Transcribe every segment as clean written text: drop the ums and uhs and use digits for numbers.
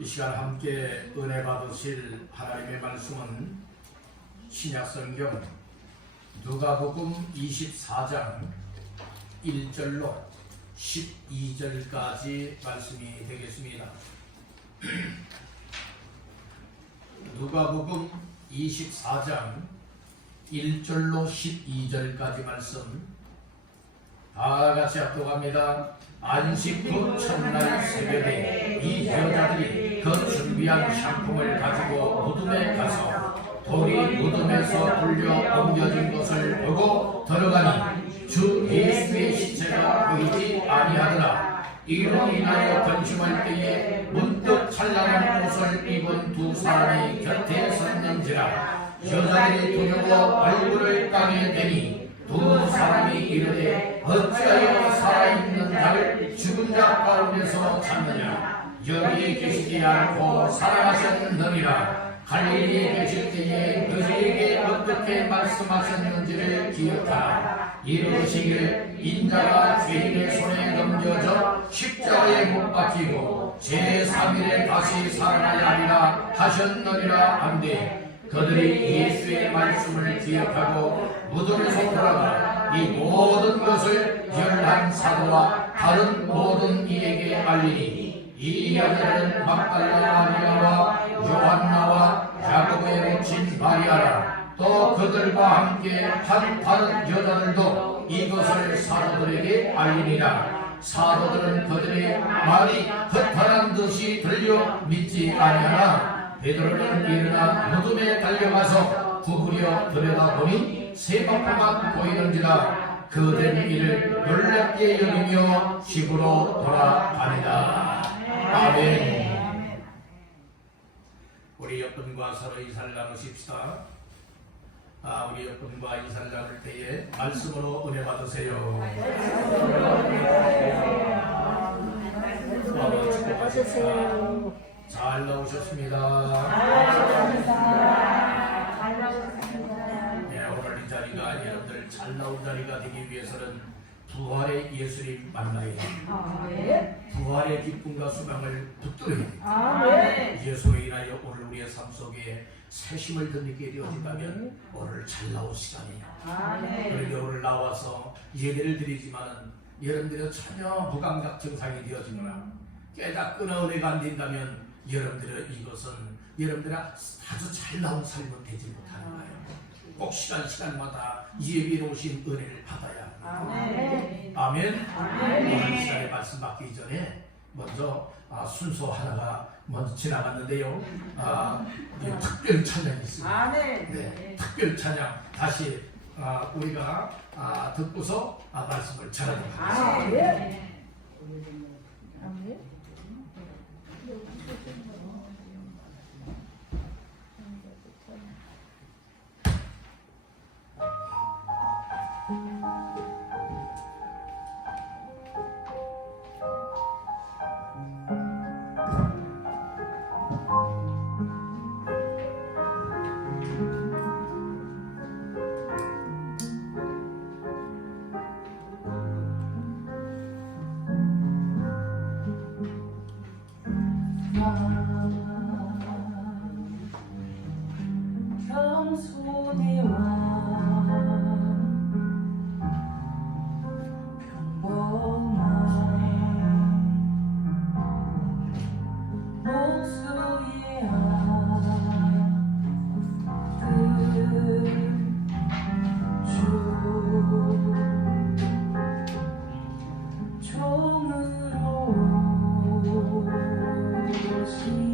이 시간 함께 은혜 받으실 하나님의 말씀은 신약성경 누가복음 24장 1절로 12절까지 말씀이 되겠습니다. 누가복음 24장 1절로 12절까지 말씀 다같이 합독합니다. 안식 후 첫날 새벽에 이 여자들이 그 준비한 상품을 가지고 무덤에 가서 돌이 무덤에서 불려 옮겨진 것을 보고 들어가니 주 예수의 시체가 보이지 아니하더라. 이로 인하여 근심할 때에 문득 찬란한 옷을 입은 두 사람이 곁에 섰는지라. 여자들이 두려워 얼굴을 땅에 대니 두 사람이 이르되 어찌하여 살아있는 자를 죽은 자 가운데서 찾느냐. 여기에 계시지 않고 살아가셨느니라. 갈릴리에 계실 때에 그들에게 어떻게 말씀하셨는지를 기억하라. 이르시기를 인자가 죄인의 손에 넘겨져 십자가에 못 박히고 제3일에 다시 살아나야 하리라 하셨느니라 한데 그들이 예수의 말씀을 기억하고 무덤에서 돌아가 이 모든 것을 열한 사도와 다른 모든 이에게 알리니 이 여자들은 막달라 마리아와 요한나와 야고보의 모친 마리아라. 또 그들과 함께 한 다른 여자들도 이것을 사도들에게 알리니라. 사도들은 그들의 말이 허탄한 듯이 들려 믿지 아니하나 베드로는 일어나 무덤에 달려가서 구부려 들여다보니 세 바퀴만 보이는지라. 그된 일을 놀랍게 여기며 집으로 돌아가니라. 아멘. 우리 여러분과 서로 인사를 나누십시다. 우리 여러분과 인사를 나눌 때에 말씀으로 은혜 받으세요. 축복하십시다. 잘 나오셨습니다. 네, 오늘 이 자리가 여러분들 잘 나온 자리가 되기 위해서는 부활의 예수님 만나야 돼요. 부활의 기쁨과 소망을 붙들어야 돼요. 예수로 인하여 오늘 우리의 삶 속에 새 힘을 덧입게 되어진다면 오늘 잘 나올 시간이에요. 그런데 오늘 나와서 예배를 드리지만은 여러분들은 전혀 무감각 증상이 되어지거나 깨닫거나 은혜가 안 된다면 여러분들은 이것은 여러분들은 아주 잘 나온 삶은 되지 못하는 거예요. 꼭 시간마다 예배에 오신 은혜를 받아야 합니다. 아멘. 오늘 시간에 말씀 받기 전에 먼저 순서 하나가 먼저 지나갔는데요. 특별 찬양이 있습니다. 네, 특별 찬양 다시 우리가 듣고서 말씀을 전하도록 하겠습니다. 종으로 오시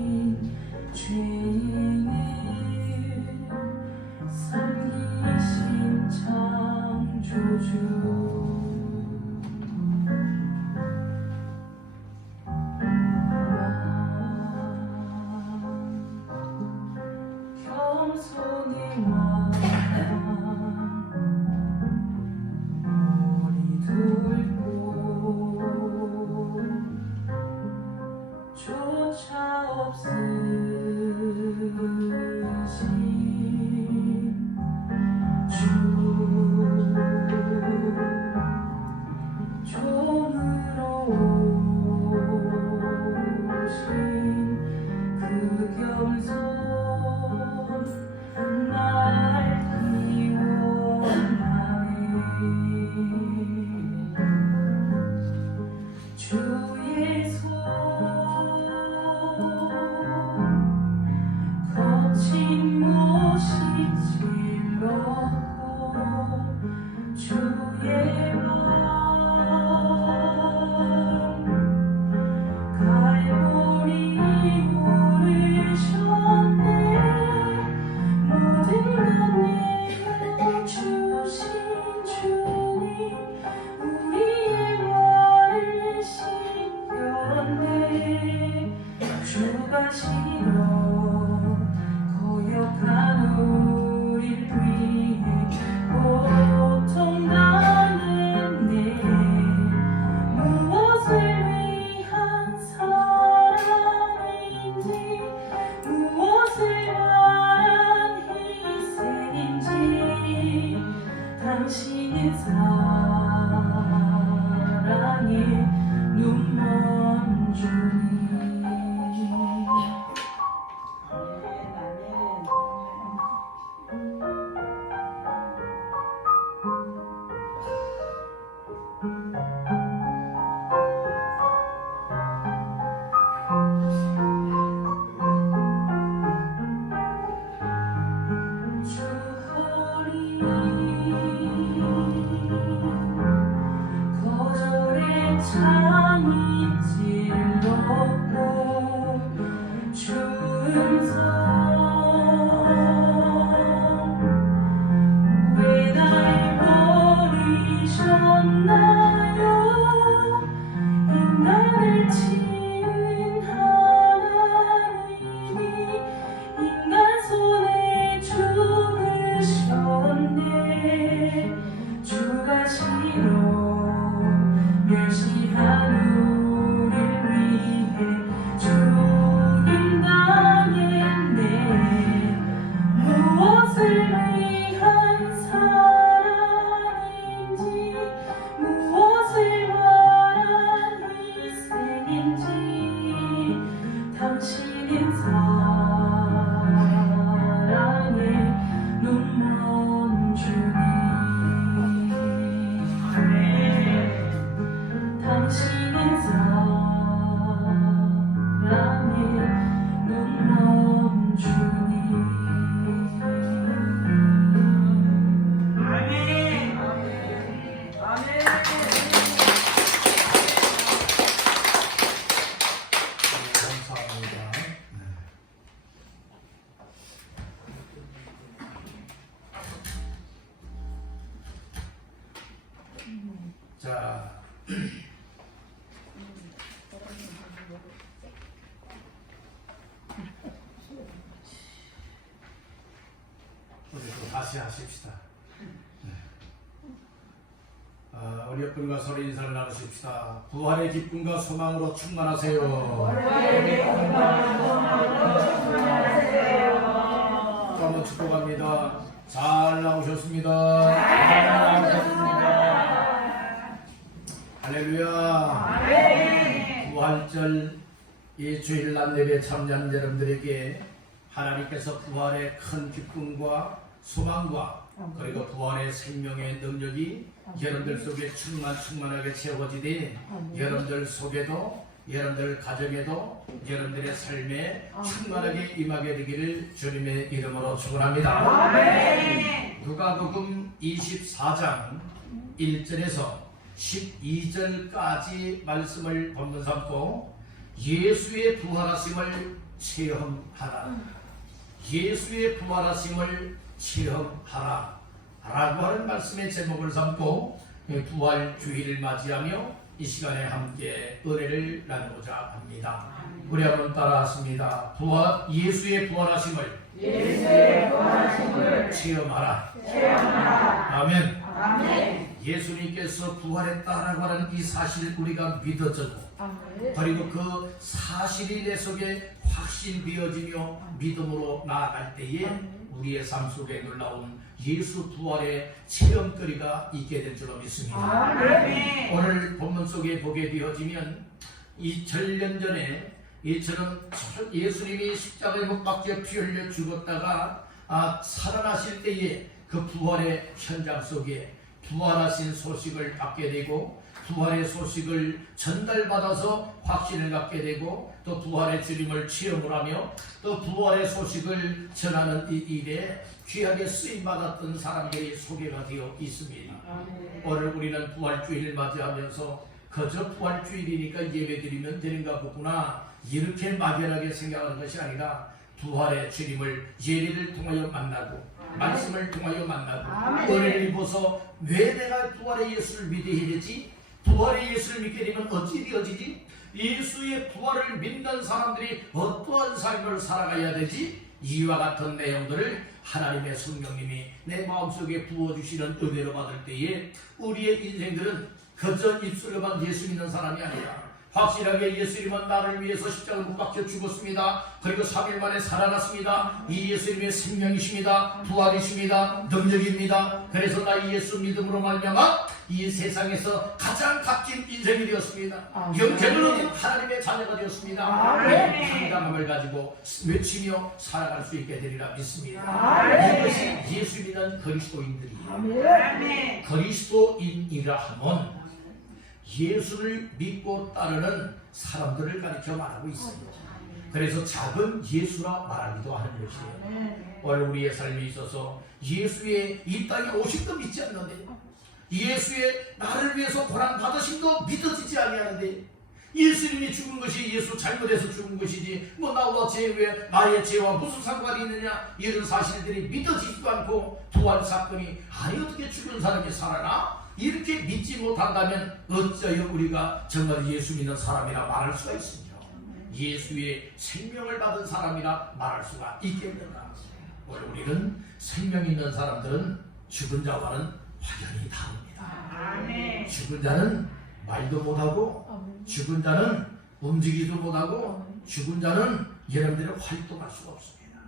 주의 손 거친 못이 찔렀고 주의 말 갈보리 오르셨네 모든 것 내가 주신 주님 우리의 발을 씻겼네 주가 싫어 거역한 우리를 위해 고통 당했네 무엇을 위한 사랑인지 무엇을 말한 희생인지 당신은 사랑의 눈먼 주님 주허리 거절의 창이 찔렀고 주음성 왜 날 버리셨나요 인간을 지은 하나님이 인간 손에 죽으셨네 주가 싫어 멸시한 우리를 위해 죽임 당했네 무엇을 위한 사랑인지 무엇을 말한 희생인지 당신은 사랑의 눈먼 주님 당신은 사랑의 눈먼 주님 아멘 아멘 감사합니다. 자, 우리 또 다시 하십시다. 우리 옆분과 서로 인사를 나누십시다. 부활의 기쁨과 소망으로 충만하세요. 또 한번 축복합니다. 잘 나오셨습니다. 할렐루야. 부활절 이 주일날 예배 참여한 여러분들에게 하나님께서 부활의 큰 기쁨과 소망과 그리고 부활의 생명의 능력이 여러분들 속에 충만하게 채워지되 여러분들 속에도 여러분들 가정에도 여러분들의 삶에 충만하게 임하게 되기를 주님의 이름으로 축원합니다. 누가복음 24장 1절에서 12절까지 말씀을 본문 삼고 예수의 부활하심을 체험하라. 예수의 부활하심을 체험하라 라고 하는 말씀의 제목을 삼고 부활 주일을 맞이하며 이 시간에 함께 은혜를 나누고자 합니다. 우리 한번 따라하십니다. 예수의 부활하심을 체험하라. 아멘. 예수님께서 부활했다라고 하는 이 사실을 우리가 믿어주고 그리고 그 사실이 내 속에 확신되어지며 믿음으로 나아갈 때에 우리의 삶 속에 놀라운 예수 부활의 체험거리가 있게 될 줄로 믿습니다. 오늘 본문 속에 보게 되어지면 2000년 전에 이처럼 예수님이 십자가에 못 박혀 피 흘려 죽었다가 살아나실 때에 그 부활의 현장 속에 부활하신 소식을 받게 되고 부활의 소식을 전달받아서 확신을 갖게 되고 또 부활의 주님을 체험을 하며 또 부활의 소식을 전하는 이 일에 귀하게 쓰임받았던 사람들이 소개가 되어 있습니다. 오늘 우리는 부활주일을 맞이하면서 그저 부활주일이니까 예배드리면 되는가 보구나 이렇게 막연하게 생각하는 것이 아니라 부활의 주님을 예배를 통하여 만나고 말씀을 통하여 만나고 은혜를 입어서 왜 내가 부활의 예수를 믿어야 되지? 부활의 예수를 믿게 되면 어찌 되어지지? 예수의 부활을 믿는 사람들이 어떠한 삶을 살아가야 되지? 이와 같은 내용들을 하나님의 성령님이 내 마음속에 부어주시는 은혜로 받을 때에 우리의 인생들은 그저 입술로만 예수 믿는 사람이 아니라 확실하게 예수님은 나를 위해서 십자가를 못 박혀 죽었습니다. 그리고 3일 만에 살아났습니다. 이 예수님의 생명이십니다. 부활이십니다. 능력입니다. 그래서 나 예수 믿음으로 말미암아 이 세상에서 가장 값진 인생이 되었습니다. 영생을 얻은 하나님의 자녀가 되었습니다. 당당함을 가지고 외치며 살아갈 수 있게 되리라 믿습니다. 이것이 예수 믿는 그리스도인들이에요. 그리스도인이라 하면 예수를 믿고 따르는 사람들을 가리켜 말하고 있습니다. 그래서 작은 예수라 말하기도 하는 것이에요. 오늘 우리의 삶에 있어서 예수의 이 땅에 오심도 믿지 않는데 예수의 나를 위해서 고난 받으심도 믿어지지 아니하는데 예수님이 죽은 것이 예수 잘못해서 죽은 것이지 뭐 나와 죄 나의 죄와 무슨 상관이 있느냐 이런 사실들이 믿어지지도 않고 부활 사건이 아니 어떻게 죽은 사람이 살아나? 이렇게 믿지 못한다면 어쩌여 우리가 정말 예수 믿는 사람이라 말할 수가 있습니다. 예수의 생명을 받은 사람이라 말할 수가 있겠는가? 오늘 우리는 생명 있는 사람들은 죽은 자와는 확연히 다릅니다. 죽은 자는 말도 못하고 죽은 자는 움직이지도 못하고 죽은 자는 여러분들이 활동할 수가 없습니다.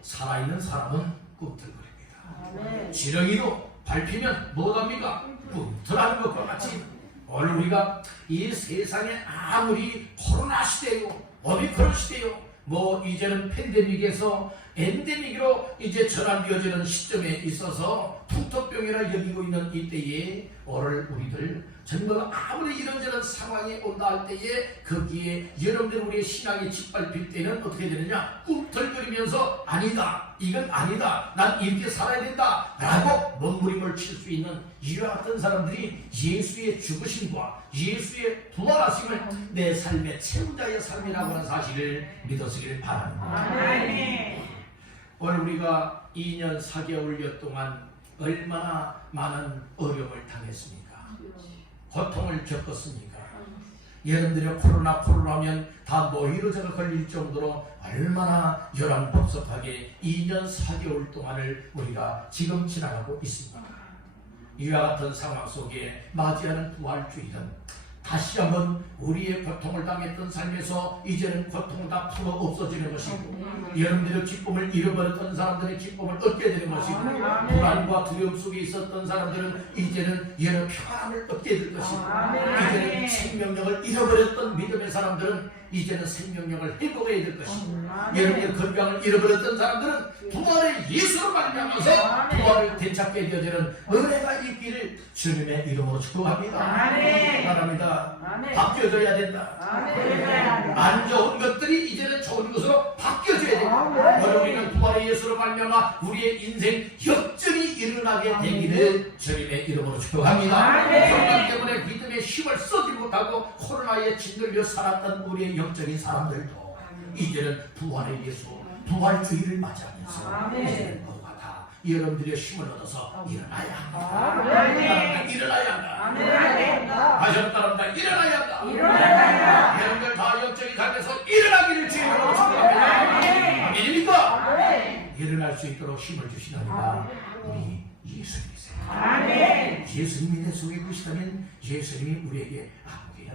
살아있는 사람은 꿈틀거립니다. 지렁이도 밟히면 뭐합니까? 꿈틀하는 것과 같이 오늘 우리가 이 세상에 아무리 코로나 시대요 오미크론 시대요 뭐 이제는 팬데믹에서 엔데믹으로 이제 전환되어지는 시점에 있어서 풍토병이라 여기고 있는 이때에 오늘 우리들 정말 아무리 이런저런 상황이 온다 할 때에 거기에 여러분들 우리의 신앙이 짓밟힐 때는 어떻게 되느냐? 꿈틀거리면서 아니다 이건 아니다 난 이렇게 살아야 된다 라고 몸부림을 칠 수 있는 이와 같은 사람들이 예수의 죽으심과 예수의 부활하심을 내 삶의 채무자의 삶이라고 하는 사실을 믿으시길 바랍니다. 오늘 우리가 2년 4개월여 동안 얼마나 많은 어려움을 당했습니까? 고통을 겪었습니까? 여러분들이 코로나면 다 노이로제가 걸릴 정도로 얼마나 요란법석하게 2년 4개월 동안을 우리가 지금 지나가고 있습니다. 이와 같은 상황 속에 맞이하는 부활주일은 다시 한번 우리의 고통을 당했던 삶에서 이제는 고통을 다 풀어 없어지는 것이고 여러분들의 기쁨을 잃어버렸던 사람들의 기쁨을 얻게 되는 것이고 불안과 두려움 속에 있었던 사람들은 이제는 여러 평안을 얻게 될 것이고 이제는 생명력을 잃어버렸던 믿음의 사람들은 이제는 생명력을 회복해야 될 것이고 여러분의 건강을 잃어버렸던 사람들은 부활의 예수로 말미암아서 부활을 되찾게 되어지는 은혜가 있기를 주님의 이름으로 축복합니다. 바랍니다. 바뀌어져야 된다. 안 좋은 것들이 이제는 좋은 것으로 바뀌어져야 된다. 오늘 우리는 부활의 예수로 말미암아 우리의 인생 역전이 일어나게 되기를 주님의 이름으로 축복합니다. 건강 때문에 믿음의 힘을 쓰지 못하고 코로나에 짓눌려 살았던 우리의 영적인 사람들도 이제는 부활의 예수 부활주의를 맞이하면서 이제는 모두가 다 여러분들의 힘을 얻어서 일어나야 합니다. 일어나야 한다. 하셨다랍니다. 일어나야 한다. 여러분들 다 영적인 삶에서 일어나기를 주님으로 축복합니다. 아멘입니까? 일어날 수 있도록 힘을 주시나이다. 우리 예수님이세요. 예수님이 내 속에 계시다면 예수님이 우리에게 아무개야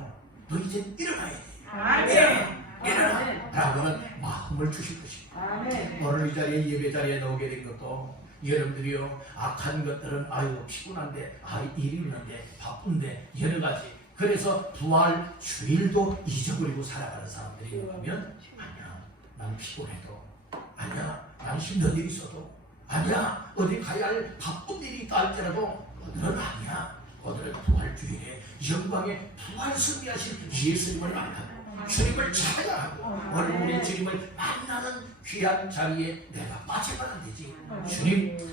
너 이제 일어나야 돼. 일어나 라고는 마음을 주실 것입니다. 오늘 이 자리에 예배 자리에 나오게 된 것도 여러분들이요 악한 것들은 아유 피곤한데 일이 있는데 바쁜데 여러 가지 그래서 부활 주일도 잊어버리고 살아가는 사람들이 보면 아니야 난 피곤해도 아니야 난 힘든 일이 있어도 아니야 어디 가야 할 바쁜 일이 있다 할지라도 오늘은 아니야 오늘은 부활주일에 영광의 부활 승리하신 예수님을 만나고 주님을 찬양하고 오늘 우리 주님을 만나는 귀한 자리에 내가 빠지면 안 되지.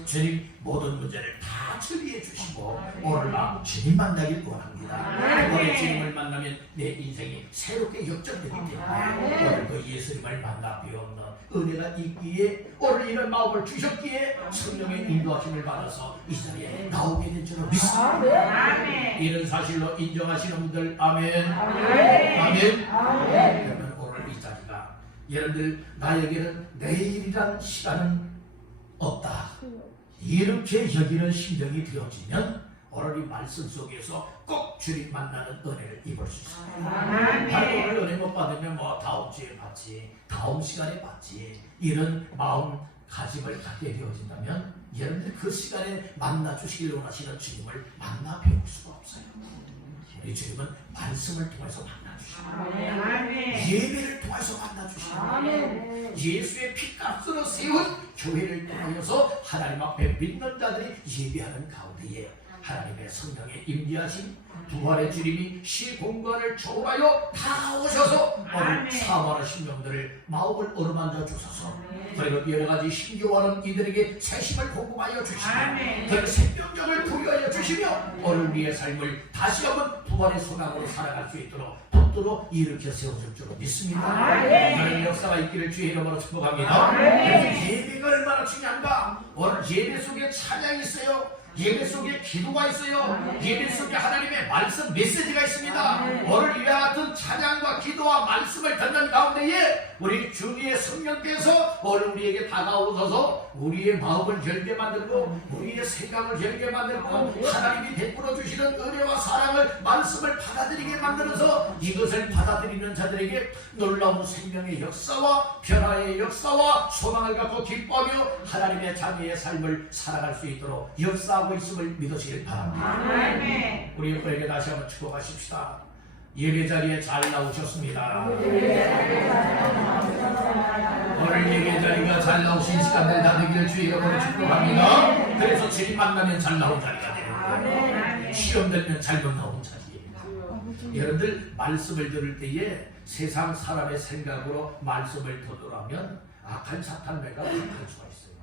주님 모든 문제를 다 처리해 주시고 오늘 나 주님 만나길 원합니다. 오늘 주님을 만나면 내 인생이 새롭게 역전되기 때문에 오늘 그 예수님을 만나 배웠는 은혜가 있기에 오늘 이런 마음을 주셨기에 성령의 인도하심을 받아서 이 자리에 나오게 된 줄로 믿습니다. 이런 사실로 인정하시는 분들 아멘. 아멘. 그러면 오늘 이 자리가 여러분들 나에게는 내일이란 시간은 없다 이렇게 여기는 심정이 되어지면 오늘 이 말씀 속에서 꼭 주님 만나는 은혜를 입을 수 있습니다. 바로 오늘 은혜 못 받으면 뭐 다음 주에 받지, 다음 시간에 받지 이런 마음가짐을 갖게 되어진다면 여러분들 그 시간에 만나 주시기를 원하시는 주님을 만나 배울 수가 없어요. 우리 주님은 말씀을 통해서 만나 주시고 예배를 통해서 만나 주시고 예수의 피값으로 세운 교회를 통하여서 하나님 앞에 믿는 자들이 예배하는 가운데에 하나님의 성령의 임재하심 부활의 주님이 시공간을 초월하여 다가오셔서 오늘 사망하는 심령들을 마음을 어루만져 주소서. 그리고 여러가지 신교하는 이들에게 새심을 공급하여 주시며 그리고 생명력을 부여하여 주시며 오늘 우리의 삶을 다시 한번 부활의 소망으로 살아갈 수 있도록 붙들어 일으켜 세워줄 줄 믿습니다. 그런 역사가 있기를 주의 이름으로 축복합니다. 그래서 예배가 얼마나 중요한가. 오늘 예배 속에 찬양이 있어요. 예배 속에 기도가 있어요. 예배 속에 하나님의 말씀 메시지가 있습니다. 오늘 이와 같은 찬양과 기도와 말씀을 듣는 가운데에 우리 주님의 성령께서 오늘 우리에게 다가오셔서 우리의 마음을 열게 만들고 우리의 생각을 열게 만들고 하나님이 베풀어 주시는 은혜와 사랑을 말씀을 받아들이게 만들어서 이것을 받아들이는 자들에게 놀라운 생명의 역사와 변화의 역사와 소망을 갖고 기뻐하며 하나님의 자녀의 삶을 살아갈 수 있도록 역사하고 있음을 믿으시길 바랍니다. 우리 옆에게 다시 한번 축복하십시다. 예배 자리에 잘 나오셨습니다. 오늘 예배 자리가 잘 나오신 시간들 다 되기를 주의 이름으로 축복합니다. 그래서 주님 만나면 잘 나온 자리가 되는 시험 들면 잘못 나온 자리예요. 여러분들 말씀을 들을 때에 세상 사람의 생각으로 말씀을 듣더라면 악한 사탄매가 할 수가 있어요.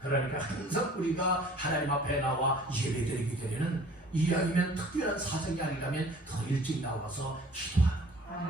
그러니까 항상 우리가 하나님 앞에 나와 예배드리기 전에는 이왕이면 특별한 사정이 아니라면 더 일찍 나와서 기도하는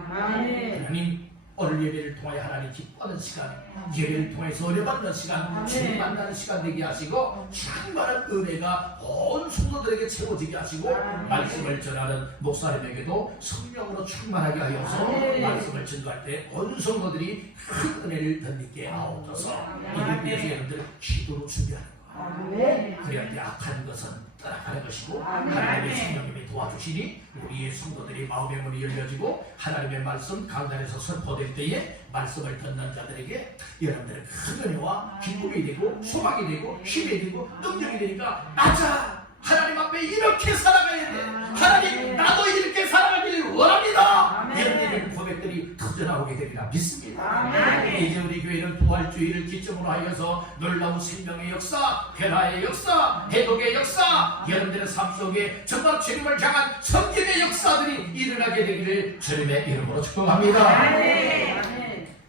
거예요. 하나님 오늘 예배를 통하여 하나님 기뻐하는 시간, 예배를 통해서 은혜받는 시간, 주님 만나는 시간 되게 하시고 충만한 은혜가 온 성도들에게 채워지게 하시고 말씀을 전하는 목사님에게도 성령으로 충만하게 하여서 말씀을 전도할 때 온 성도들이 큰 은혜를 덧입게 하옵소서. 이를 위해서 여러분들 기도로 준비하는 거예요. 그래야 악한 것은 떠나가는 것이고 하나님의 성령님이 도와주시니 우리의 성도들이 마음의 문이 열려지고 하나님의 말씀 강단에서 선포될 때에 말씀을 듣는 자들에게 여러분들의 큰 은혜와 기쁨이 되고 소망이 되고 힘이 되고 능력이 되니까 맞아! 하나님 앞에 이렇게 살아가야 돼! 하나님 나도 이렇게 살아가기를 원합니다! 이런 고백들이 터져나오게 되리라 믿습니다. 이제 우리 교회는 부활주의를 기점으로 하여서 놀라운 생명의 역사, 변화의 역사, 회복의 역사, 여러분들의 삶 속에 정말 주님을 향한 성경의 역사들이 일어나게 되기를 주님의 이름으로 축복합니다.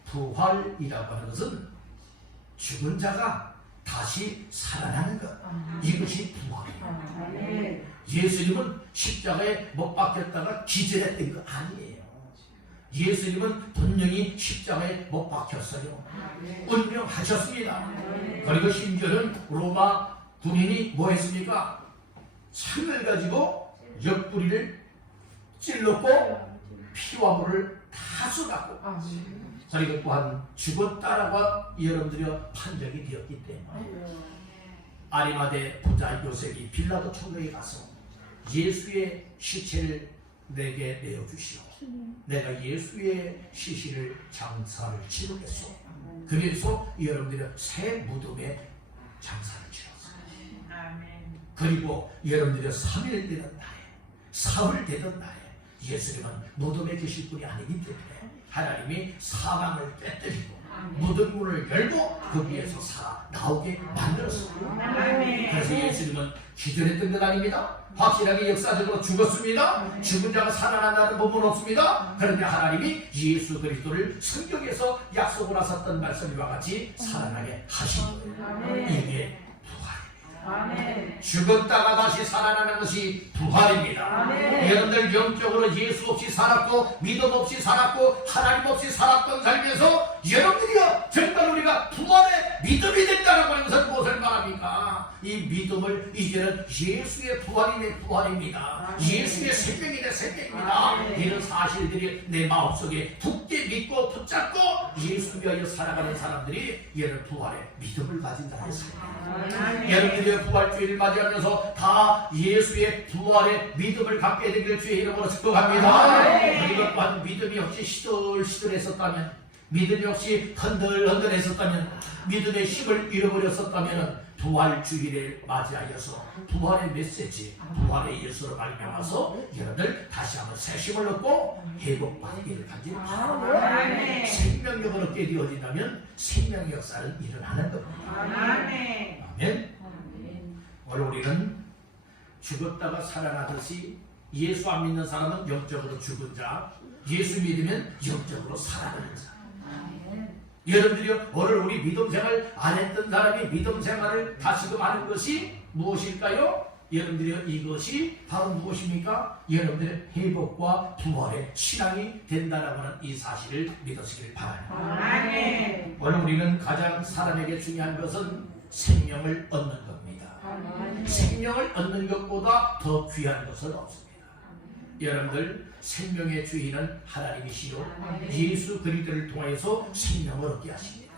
부활이라고 하는 것은 죽은 자가 다시 살아나는 것, 이것이 부활이에요. 예수님은 십자가에 못 박혔다가 기절했던 거 아니에요. 예수님은 분명히 십자가에 못 박혔어요. 운명하셨습니다. 그리고 심지어는 로마 군인이 뭐 했습니까? 창을 가지고 옆구리를 찔렀고 피와 물을 다 쏟았고 그리고 또한 죽었다라고 여러분들이 판정이 되었기 때문에 아리마대 부자 요셉이 빌라도 총독에 가서 예수의 시체를 내게 내어주시오. 내가 예수의 시신을 장사를 치르겠소. 그래서 여러분들이 새 무덤에 장사를 치렀어요. 그리고 여러분들이 3일 되는 날에 사흘 되던 날에 예수님은 무덤에 계실 분이 아니기 때문에 하나님이 사망을 깨뜨리고 묻은 문을 열고 그 위에서 살아 나오게 만들었습니다. 그래서 예수님은 기절했던 것 아닙니다. 확실하게 역사적으로 죽었습니다. 죽은 자가 살아난다는 법은 없습니다. 그런데 하나님이 예수 그리스도를 성경에서 약속을 하셨던 말씀과 같이 살아나게 하신 거예요. 이게 부활입니다. 죽었다가 다시 살아나는 것이 부활입니다. 여러분들 영적으로 예수 없이 살았고 믿음 없이 살았고 하나님 없이 살았던 삶에서 여러분들이요 정말 우리가 부활의 믿음이 된다고 하는 것은 무엇을 말합니까? 이 믿음을 이제는 예수의 부활이 내 부활입니다. 예수의 생명이 내 생명입니다. 이런 사실들이 내 마음속에 굳게 믿고 붙잡고 예수 위하여 살아가는 사람들이 이런 부활의 믿음을 가진다 했습니다. 여러분들이 부활주의를 맞이하면서 다 예수의 부활의 믿음을 갖게 되기를 주의 이름으로 축복합니다. 그리고 또한 믿음이 혹시 시들시들했었다면, 믿음이 혹시 흔들흔들했었다면, 믿음의 힘을 잃어버렸었다면 부활주의를 맞이하여서 부활의 메시지, 부활의 예수로 말미암아서 여러분들 다시 한번 새 힘을 얻고 회복받기를 간절히 생명력을 얻게 되어진다면 생명의 역사는 일어나는 겁니다. 아멘. 오늘 우리는 죽었다가 살아나듯이 예수 안 믿는 사람은 영적으로 죽은 자, 예수 믿으면 영적으로 살아나는 자. 여러분들이 오늘 우리 믿음 생활 안 했던 사람이 믿음 생활을 다시금 하는 것이 무엇일까요? 여러분들이 이것이 바로 무엇입니까? 여러분들의 회복과 부활의 신앙이 된다라고 하는 이 사실을 믿으시길 바랍니다. 오늘 우리는 가장 사람에게 중요한 것은 생명을 얻는 겁니다. 생명을 얻는 것보다 더 귀한 것은 없습니다. 여러분들 생명의 주인은 하나님이시요 예수 그리스도를 통하여서 생명을 얻게 하십니다.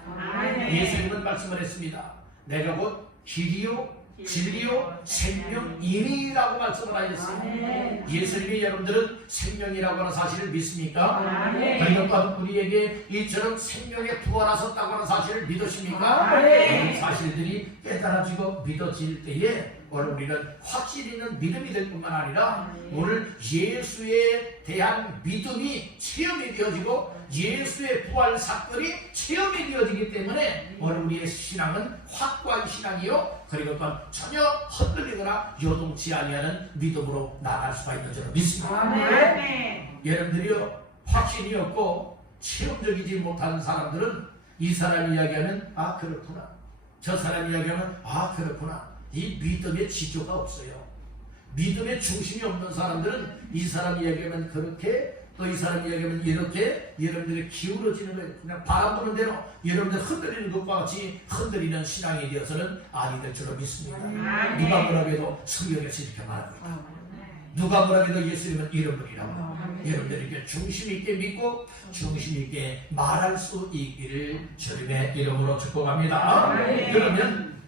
예수님은 말씀을 했습니다. 내가 곧 길이요 진리요 생명이라고 말씀을 하셨어요. 예수님이 여러분들은 생명이라고 하는 사실을 믿습니까? 그리고 또 우리에게 이처럼 생명에 부활하셨다고 하는 사실을 믿으십니까? 이런 사실들이 깨달아지고 믿어질 때에 오늘 우리는 확실히 있는 믿음이 될 뿐만 아니라 오늘 예수에 대한 믿음이 체험이 되어지고 예수의 부활 사건이 체험이 되어지기 때문에 오늘 우리의 신앙은 확고한 신앙이요 그리고 또 전혀 흔들리거나 요동치 아니하는 믿음으로 나아갈 수가 있는 줄 믿습니다. 여러분들이요 확신이 없고 체험적이지 못하는 사람들은 이 사람 이야기하면 아 그렇구나, 저 사람 이야기하면 아 그렇구나, 이 믿음의 지조가 없어요. 믿음의 중심이 없는 사람들은 이 사람 이야기하면 그렇게 또 이 사람 이야기하면 이렇게 여러분들이 기울어지는 거예요. 그냥 바람 부는 대로 여러분들 흔들리는 것과 같이 흔들리는 신앙이 되어서는 아니 될 줄로 믿습니다. 누가 뭐라고 해도 성경에서 이렇게 말하고 있다. 누가 뭐라고 해도 예수님은 이런 분이라고. 여러분들이 이렇게 중심 있게 믿고 중심 있게 말할 수 있기를 주님의 이름으로 축복합니다. 그러면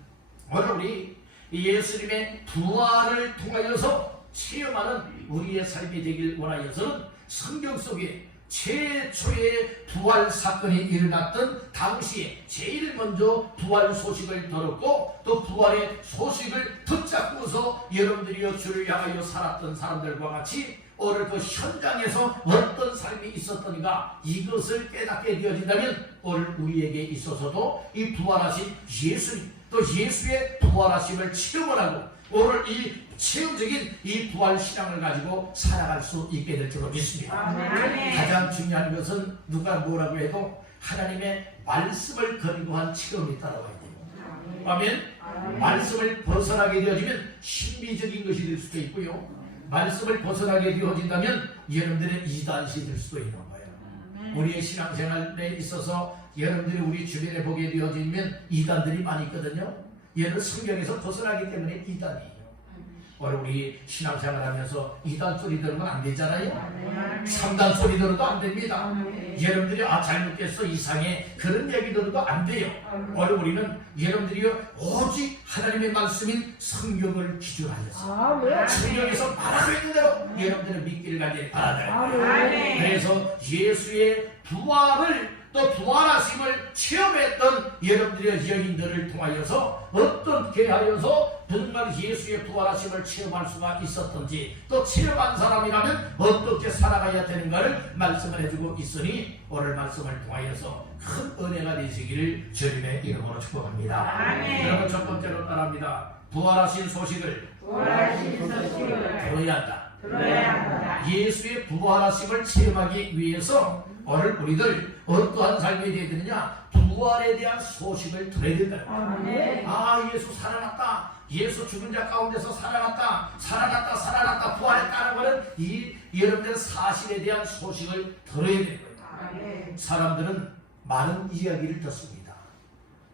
오늘 우리 예수님의 부활을 통하여서 체험하는 우리의 삶이 되길 원하여서는 성경 속에 최초의 부활 사건이 일어났던 당시에 제일 먼저 부활 소식을 들었고 또 부활의 소식을 붙잡고서 여러분들이 주를 향하여 살았던 사람들과 같이 오늘 그 현장에서 어떤 삶이 있었던가 이것을 깨닫게 되어진다면 오늘 우리에게 있어서도 이 부활하신 예수님 또 예수의 부활하심을 체험을 하고 오늘 이 체험적인 이 부활 신앙을 가지고 살아갈 수 있게 될 줄로 믿습니다. 가장 중요한 것은 누가 뭐라고 해도 하나님의 말씀을 거리고한 체험이 따라와야 돼요. 아멘. 말씀을 벗어나게 되어지면 신비적인 것이 될 수도 있고요. 말씀을 벗어나게 되어진다면 여러분들의 이단시 될 수도 있는 거예요. 우리의 신앙생활에 있어서 여러분들이 우리 주변에 보게 되어지면 이단들이 많이 있거든요. 얘는 성경에서 벗어나기 때문에 이단이에요. 오늘 우리 신앙생활하면서 이단 소리 들으면 안 되잖아요. 3단 소리 들어도 안 됩니다. 여러분들이 아 잘못됐어 이상해 그런 얘기 들어도 안 돼요. 오늘 우리는 여러분들이 오직 하나님의 말씀인 성경을 기준하여서 성경에서 말하고 있는 대로 여러분들은 믿기를 간절히 바라요. 그래서 예수의 부활을 또 부활하심을 체험했던 여러분들의 여인들을 통하여서 어떻게 하여서 정말 예수의 부활하심을 체험할 수가 있었던지, 또 체험한 사람이라면 어떻게 살아가야 되는가를 말씀을 해주고 있으니 오늘 말씀을 통하여서 큰 은혜가 되시기를 주님의 이름으로 축복합니다. 아멘. 여러분, 첫 번째로 따라합니다. 부활하신 소식을 들어야 한다. 예수의 부활하심을 체험하기 위해서 오늘 우리들 어떠한 삶이 되어야 되느냐? 부활에 대한 소식을 들어야 된다. 예수 살아났다. 예수 죽은 자 가운데서 살아났다. 부활했다는 것은 이 여러분들 사실에 대한 소식을 들어야 되는 거예요. 사람들은 많은 이야기를 듣습니다.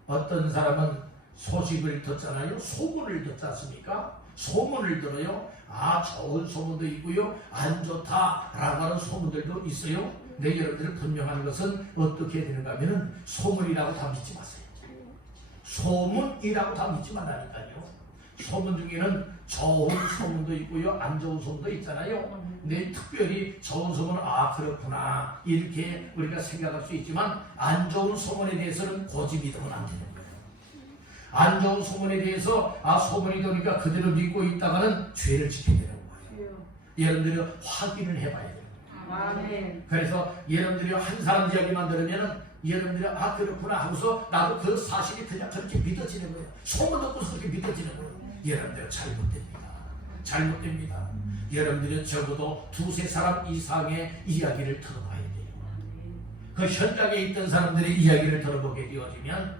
어떤 사람은 소식을 듣잖아요. 소문을 듣지 않습니까? 소문을 들어요. 좋은 소문도 있고요, 안 좋다라고 하는 소문들도 있어요. 네, 여러분들 분명한 것은 어떻게 해야 되는가 하면은 소문이라고 다 믿지 마세요. 소문이라고 다 믿지 말라니까요. 소문 중에는 좋은 소문도 있고요, 안 좋은 소문도 있잖아요. 근데 특별히 좋은 소문은 그렇구나 이렇게 우리가 생각할 수 있지만, 안 좋은 소문에 대해서는 고지 믿으면 안 되는 거예요. 안 좋은 소문에 대해서 소문이 되니까 그대로 믿고 있다가는 죄를 지게 되는 거예요. 여러분들이 확인을 해봐야 돼요. 그래서 여러분들이 한 사람 이야기만 들으면 여러분들이 그렇구나 하고서 나도 그 사실이 그냥 그렇게 믿어지는 거예요. 소문 듣고서 그렇게 믿어지는 거예요. 여러분들 잘못됩니다. 여러분들은 적어도 두세 사람 이상의 이야기를 들어봐야 돼요. 그 현장에 있던 사람들의 이야기를 들어보게 되어지면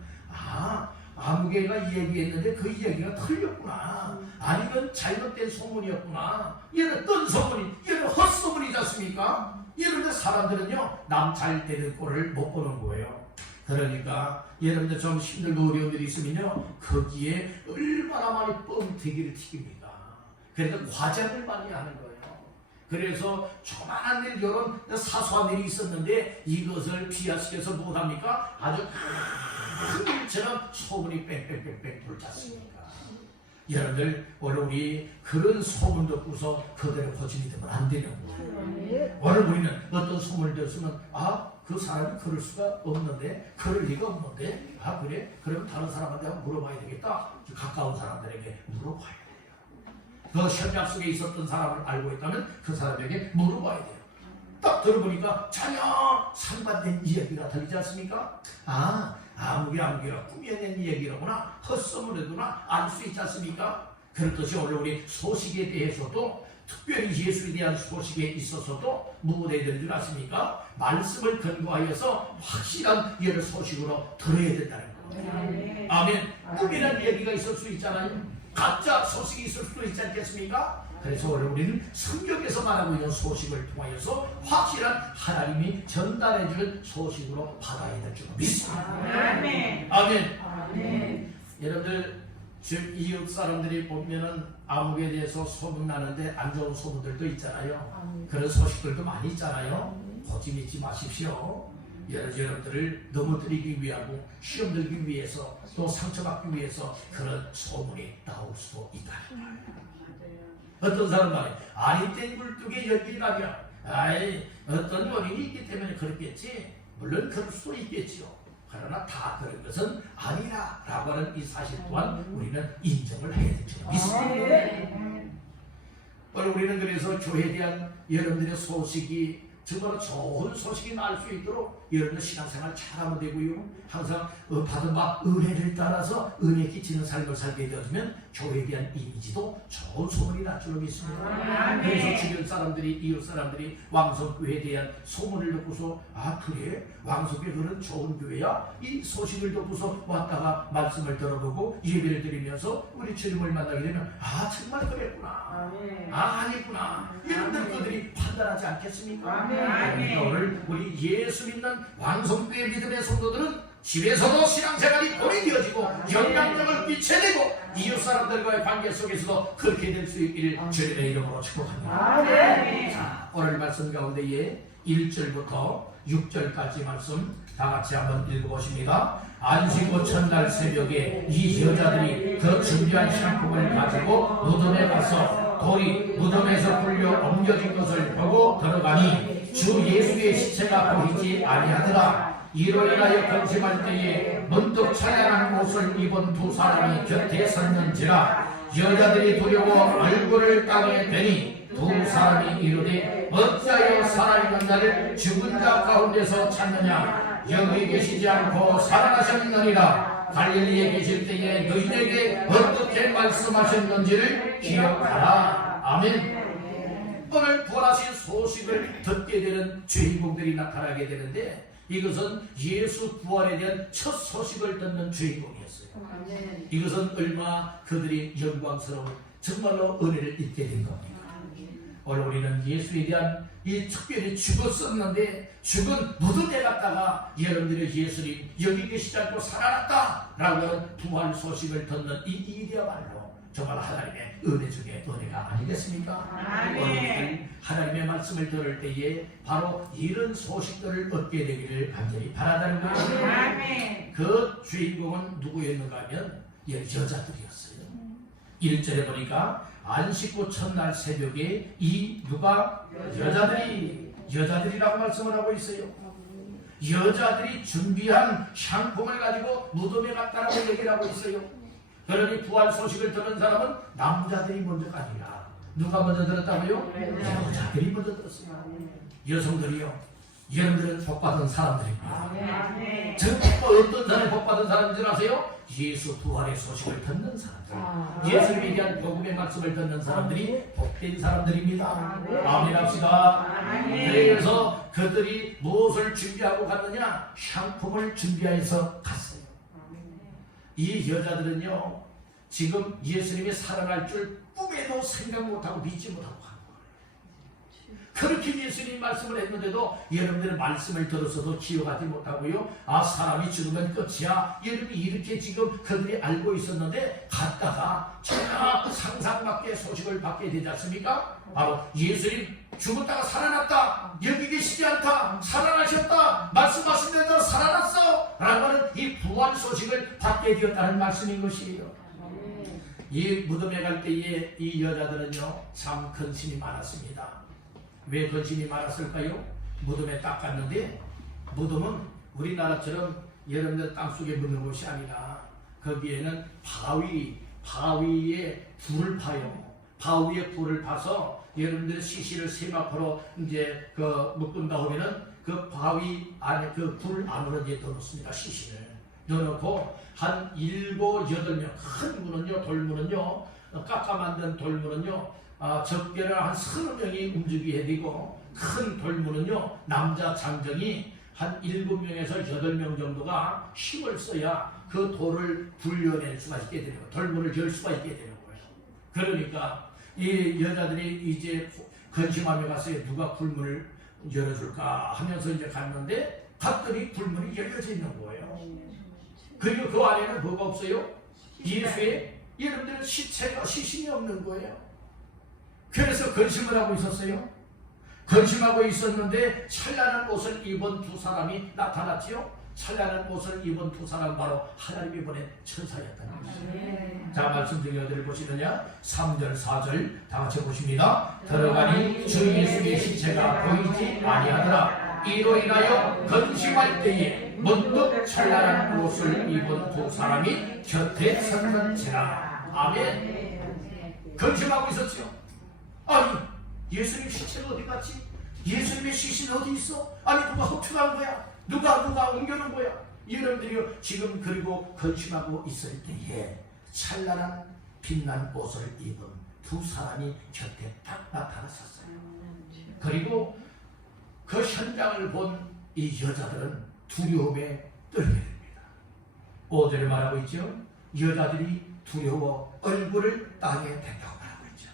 아무개가 얘기했는데 그 이야기가 틀렸구나, 아니면 잘못된 소문이었구나, 얘는 뜬 소문이, 얘는 헛소문이지 않습니까? 이런데 사람들은요, 남 잘 되는 꼴을 못 보는 거예요. 그러니까 여러분들 좀 힘들고 어려운 일이 있으면요, 거기에 얼마나 많이 뻥튀기를 튀깁니다. 그래서 과장을 많이 하는 거예요. 그래서 조만한 일, 이런 사소한 일이 있었는데 이것을 비하시켜서 못합니까? 아주 큰 일처럼 소문이 빽빽빽빽 돌지 않습니까? 여러분들, 오늘 우리 그런 소문 듣고서 그대로 고지 믿으면 안 되는 거예요. 오늘 우리는 어떤 소문을 들었으면 그 사람이 그럴 수가 없는데, 그럴 리가 없는데, 그래? 그러면 다른 사람한테 한번 물어봐야 되겠다. 가까운 사람들에게 물어봐야 돼요. 그 현장 속에 있었던 사람을 알고 있다면 그 사람에게 물어봐야 돼요. 딱 들어보니까 전혀 상반된 이야기가 들리지 않습니까? 아무개가 꾸며낸 이야기로구나, 헛소문이구나 알 수 있지 않습니까? 그렇듯이 오늘 우리 소식에 대해서도, 특별히 예수에 대한 소식에 있어서도 무엇에 되는 줄 아십니까? 말씀을 근거하여서 확실한 이런 소식으로 들어야 된다는 거예요. 아멘. 꿈이라는 이야기가 있을 수 있잖아요. 가짜 소식이 있을 수도 있지 않겠습니까? 그래서 오늘 우리는 성경에서 말하고 있는 소식을 통하여서 확실한 하나님이 전달해주는 소식으로 받아야 될 줄 믿습니다. 아멘. 여러분들, 지금 이웃 사람들이 보면은 아무개에 대해서 소문나는데 안 좋은 소문들도 있잖아요. 그런 소식들도 많이 있잖아요. 고지 믿지 마십시오. 여러분들을 넘어뜨리기 위하고 시험 들기 위해서, 또 상처받기 위해서 그런 소문이 나올 수도 있다. 어떤 사람 말이 아니 땐 굴뚝에 열길이 나면 어떤 원인이 있기 때문에 그렇겠지. 물론 그럴 수도 있겠지요. 그러나 다 그런 것은 아니라 라고 하는 이 사실 또한 우리는 인정을 해야 되죠. 믿습니다. 오늘 우리는 그래서 교회에 대한 여러분들의 소식이 정말 좋은 소식이 날 수 있도록 여러분들 신앙생활 잘하면 되고요. 항상 받은 바 은혜를 따라서 은혜 끼치는 삶을 살게 되어지면 교회에 대한 이미지도 좋은 소문이 날 줄로 믿습니다. 그래서 주변 사람들이, 이웃 사람들이 왕성교회에 대한 소문을 듣고서 그래? 왕성교회 그런 좋은 교회야? 이 소식을 듣고서 왔다가 말씀을 들어보고 예배를 드리면서 우리 주님을 만나게 되면 정말 그랬구나. 아니구나. 여러분들 그들이 판단하지 않겠습니까? 그러니까 오늘 우리 예수 믿는 왕성교회 믿음의 성도들은 집에서도 신앙생활이 본인이어지고 영향력을 끼쳐야 되고 이웃 사람들과의 관계 속에서도 그렇게 될 수 있기를 주님의 이름으로 축복합니다. 자, 오늘 말씀 가운데에 1절부터 6절까지 말씀 다 같이 한번 읽어보십니다. 안식 후 첫날 새벽에 이 여자들이 그 준비한 향품을 가지고 무덤에 가서 돌이 무덤에서 풀려 옮겨진 것을 보고 들어가니 주 예수의 시체가 보이지 아니하더라. 이로 인하여 근심할 때에 문득 찬란한 옷을 입은 두 사람이 곁에 섰는지라. 여자들이 두려워 얼굴을 땅에 대니 두 사람이 이르되 어찌하여 살아있는 자를 죽은 자 가운데서 찾느냐. 여기 계시지 않고 살아나셨느니라. 갈릴리에 계실 때에 너희에게 어떻게 말씀하셨는지를 기억하라. 아멘. 오늘 부활하신 소식을 듣게 되는 주인공들이 나타나게 되는데, 이것은 예수 부활에 대한 첫 소식을 듣는 주인공이었어요. 이것은 얼마 그들이 영광스러운 정말로 은혜를 입게 된 겁니다. 오늘 우리는 예수에 대한 이 특별히 죽었었는데 죽은 무덤에 갔다가 여러분들의 예수님 여기 계시지 않고 살아났다 라고 하는 부활 소식을 듣는 이 일이야말로 정말 하나님의 은혜 중에 은혜가 아니겠습니까? 오늘 하나님의 말씀을 들을 때에 바로 이런 소식들을 얻게 되기를 간절히 바라다는 거예요. 그 주인공은 누구였는가 하면 여자들이었어요. 1절에 보니까 안식구 첫날 새벽에 이 누가 여자들이라고 말씀을 하고 있어요. 여자들이 준비한 향품을 가지고 무덤에 갔다라고 얘기를 하고 있어요. 그러니 부활 소식을 듣는 사람은 남자들이 먼저가 아니라 누가 먼저 들었다고요? 여자들이 먼저 들었어요. 여성들이요, 여러분들은 복받은 사람들입니다. 어떤 사람이 복받은 사람인지 아세요? 예수 부활의 소식을 듣는 사람들, 예수님에 대한 복음의 말씀을 듣는 사람들이 복된 사람들입니다. 아멘 합시다. 그래서 그들이 무엇을 준비하고 갔느냐? 향품을 준비해서 갔어요. 이 여자들은요, 지금 예수님이 살아날 줄 꿈에도 생각 못하고 믿지 못하고 간 거예요. 그렇게 예수님 말씀을 했는데도 여러분들의 말씀을 들었어도 기억하지 못하고요, 아 사람이 죽으면 끝이야, 여러분이 이렇게 지금 그들이 알고 있었는데 갔다가 전혀 상상 밖의 소식을 받게 되지 않습니까? 바로 예수님 죽었다가 살아났다, 여기 계시지 않다, 살아나셨다, 말씀하신 대로 살아났어 라고 하는 이 부활 소식을 받게 되었다는 말씀인 것이에요. 이 무덤에 갈 때에 이 여자들은요 참 근심이 많았습니다. 왜 근심이 많았을까요? 무덤에 딱 갔는데, 무덤은 우리나라처럼 여러분들 땅속에 묻는 곳이 아니라 거기에는 바위에 불을 파요. 바위에 불을 파서 여러분들의 시신을 세마포로 이제 묶은 다음에는 그 바위 안에 그 불 안으로 이제 넣어놓습니다. 시신을 넣어놓고 한 7, 8명, 큰 문은요, 돌문은요, 깎아 만든 돌문은요, 적게는 한 30명이 움직여야 되고, 큰 돌문은요, 남자 장정이 한 7명에서 8명 정도가 힘을 써야 그 돌을 불려낼 수가 있게 되는 거예요. 돌문을 열 수가 있게 되는 거예요. 그러니까 이 여자들이 이제 근심하며 갔어요. 누가 불문을 열어줄까 하면서 이제 갔는데, 갔더니 불문이 열려져 있는 거예요. 그리고 그 안에는 뭐가 없어요? 예수의 여러분들은 시신이 없는 거예요. 그래서 근심을 하고 있었어요. 근심하고 있었는데 찬란한 옷을 입은 두 사람이 나타났지요. 찬란한 옷을 입은 두 사람, 바로 하나님이 보낸 천사였다는 것이죠. 자, 말씀 중에 어디를 보시느냐? 3절 4절 다 같이 보십니다. 들어가니 주 예수의 시체가 보이지 아니하더라. 이로 인하여 근심할 때에 문득 찬란한 옷을 입은 두 사람이 곁에 섰는지라. 아멘. 근심하고 있었죠. 아니, 예수님 시체는 어디 갔지? 예수님의 시신 어디 있어? 아니, 누가 흡출한 거야? 누가 옮겨놓은 거야? 여러분들이 지금 그리고 근심하고 있을 때에 찬란한 빛난 옷을 입은 두 사람이 곁에 딱 나타났었어요. 그리고 그 현장을 본 이 여자들은 두려움에 떨게 됩니다. 5절에 말하고 있죠. 여자들이 두려워 얼굴을 땅에 댔다고 말하고 있죠.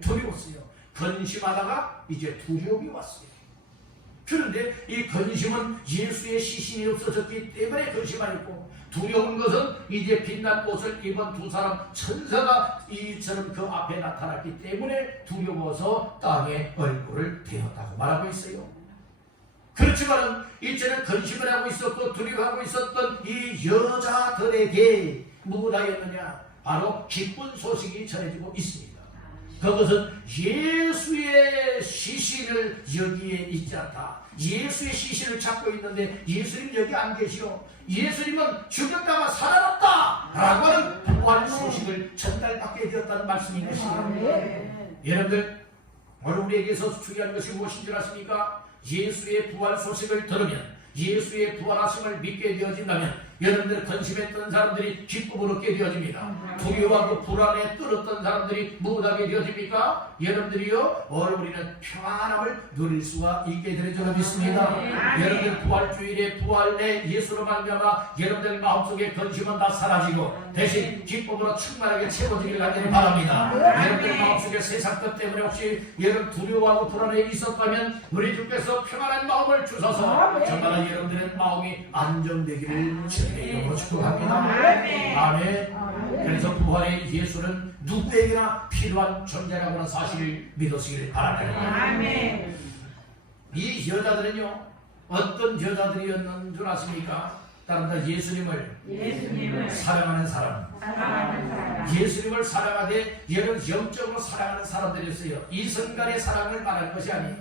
두려웠어요. 근심하다가 이제 두려움이 왔어요. 그런데 이 근심은 예수의 시신이 없어졌기 때문에 근심하였고, 두려운 것은 이제 빛난 옷을 입은 두 사람 천사가 이처럼 그 앞에 나타났기 때문에 두려워서 땅에 얼굴을 대었다고 말하고 있어요. 그렇지만 이제는 근심을 하고 있었고 두려워하고 있었던 이 여자들에게 무엇하였느냐? 바로 기쁜 소식이 전해지고 있습니다. 그것은 예수의 시신을 여기에 있지 않다. 예수의 시신을 찾고 있는데 예수님 여기 안 계시오. 예수님은 죽였다가 살아났다 라고 하는 부활 소식을 전달받게 되었다는 말씀인 것이에요. 여러분들, 오늘 우리에게서 중요한 것이 무엇인 줄 아십니까? 예수의 부활 소식을 들으면, 예수의 부활하심을 믿게 되어진다면 여러분들 근심했던 사람들이 기쁨을 얻게 되어집니다. 두려워하고 불안에 떨었던 사람들이 무엇하게 되어집니까? 여러분들이요, 오늘 우리는 평안함을 누릴 수가 있게 되는 줄 믿습니다. 여러분들 부활주일에 부활의 예수로 말미암아 여러분들 마음속에 근심은 다 사라지고 대신 기쁨으로 충만하게 채워지길 간절히 바랍니다. 여러분들 마음속에 세상 것 때문에 혹시 여러분 두려워하고 불안에 있었다면 우리 주께서 평안한 마음을 주셔서 정말 여러분들의 마음이 안정되기를 주님으로 축복합니다. 아멘. 그래서 부활의 예수는 누구에게나 필요한 존재라고 하는 사실을 믿으시길 바랍니다. 아멘. 이 여자들은요, 어떤 여자들이었는 줄 아십니까? 다른 예수님을 사랑하는 사람, 예수님을 사랑하되 여러분 영적으로 사랑하는 사람들이었어요. 이성간의 사랑을 말할 것이 아니에요.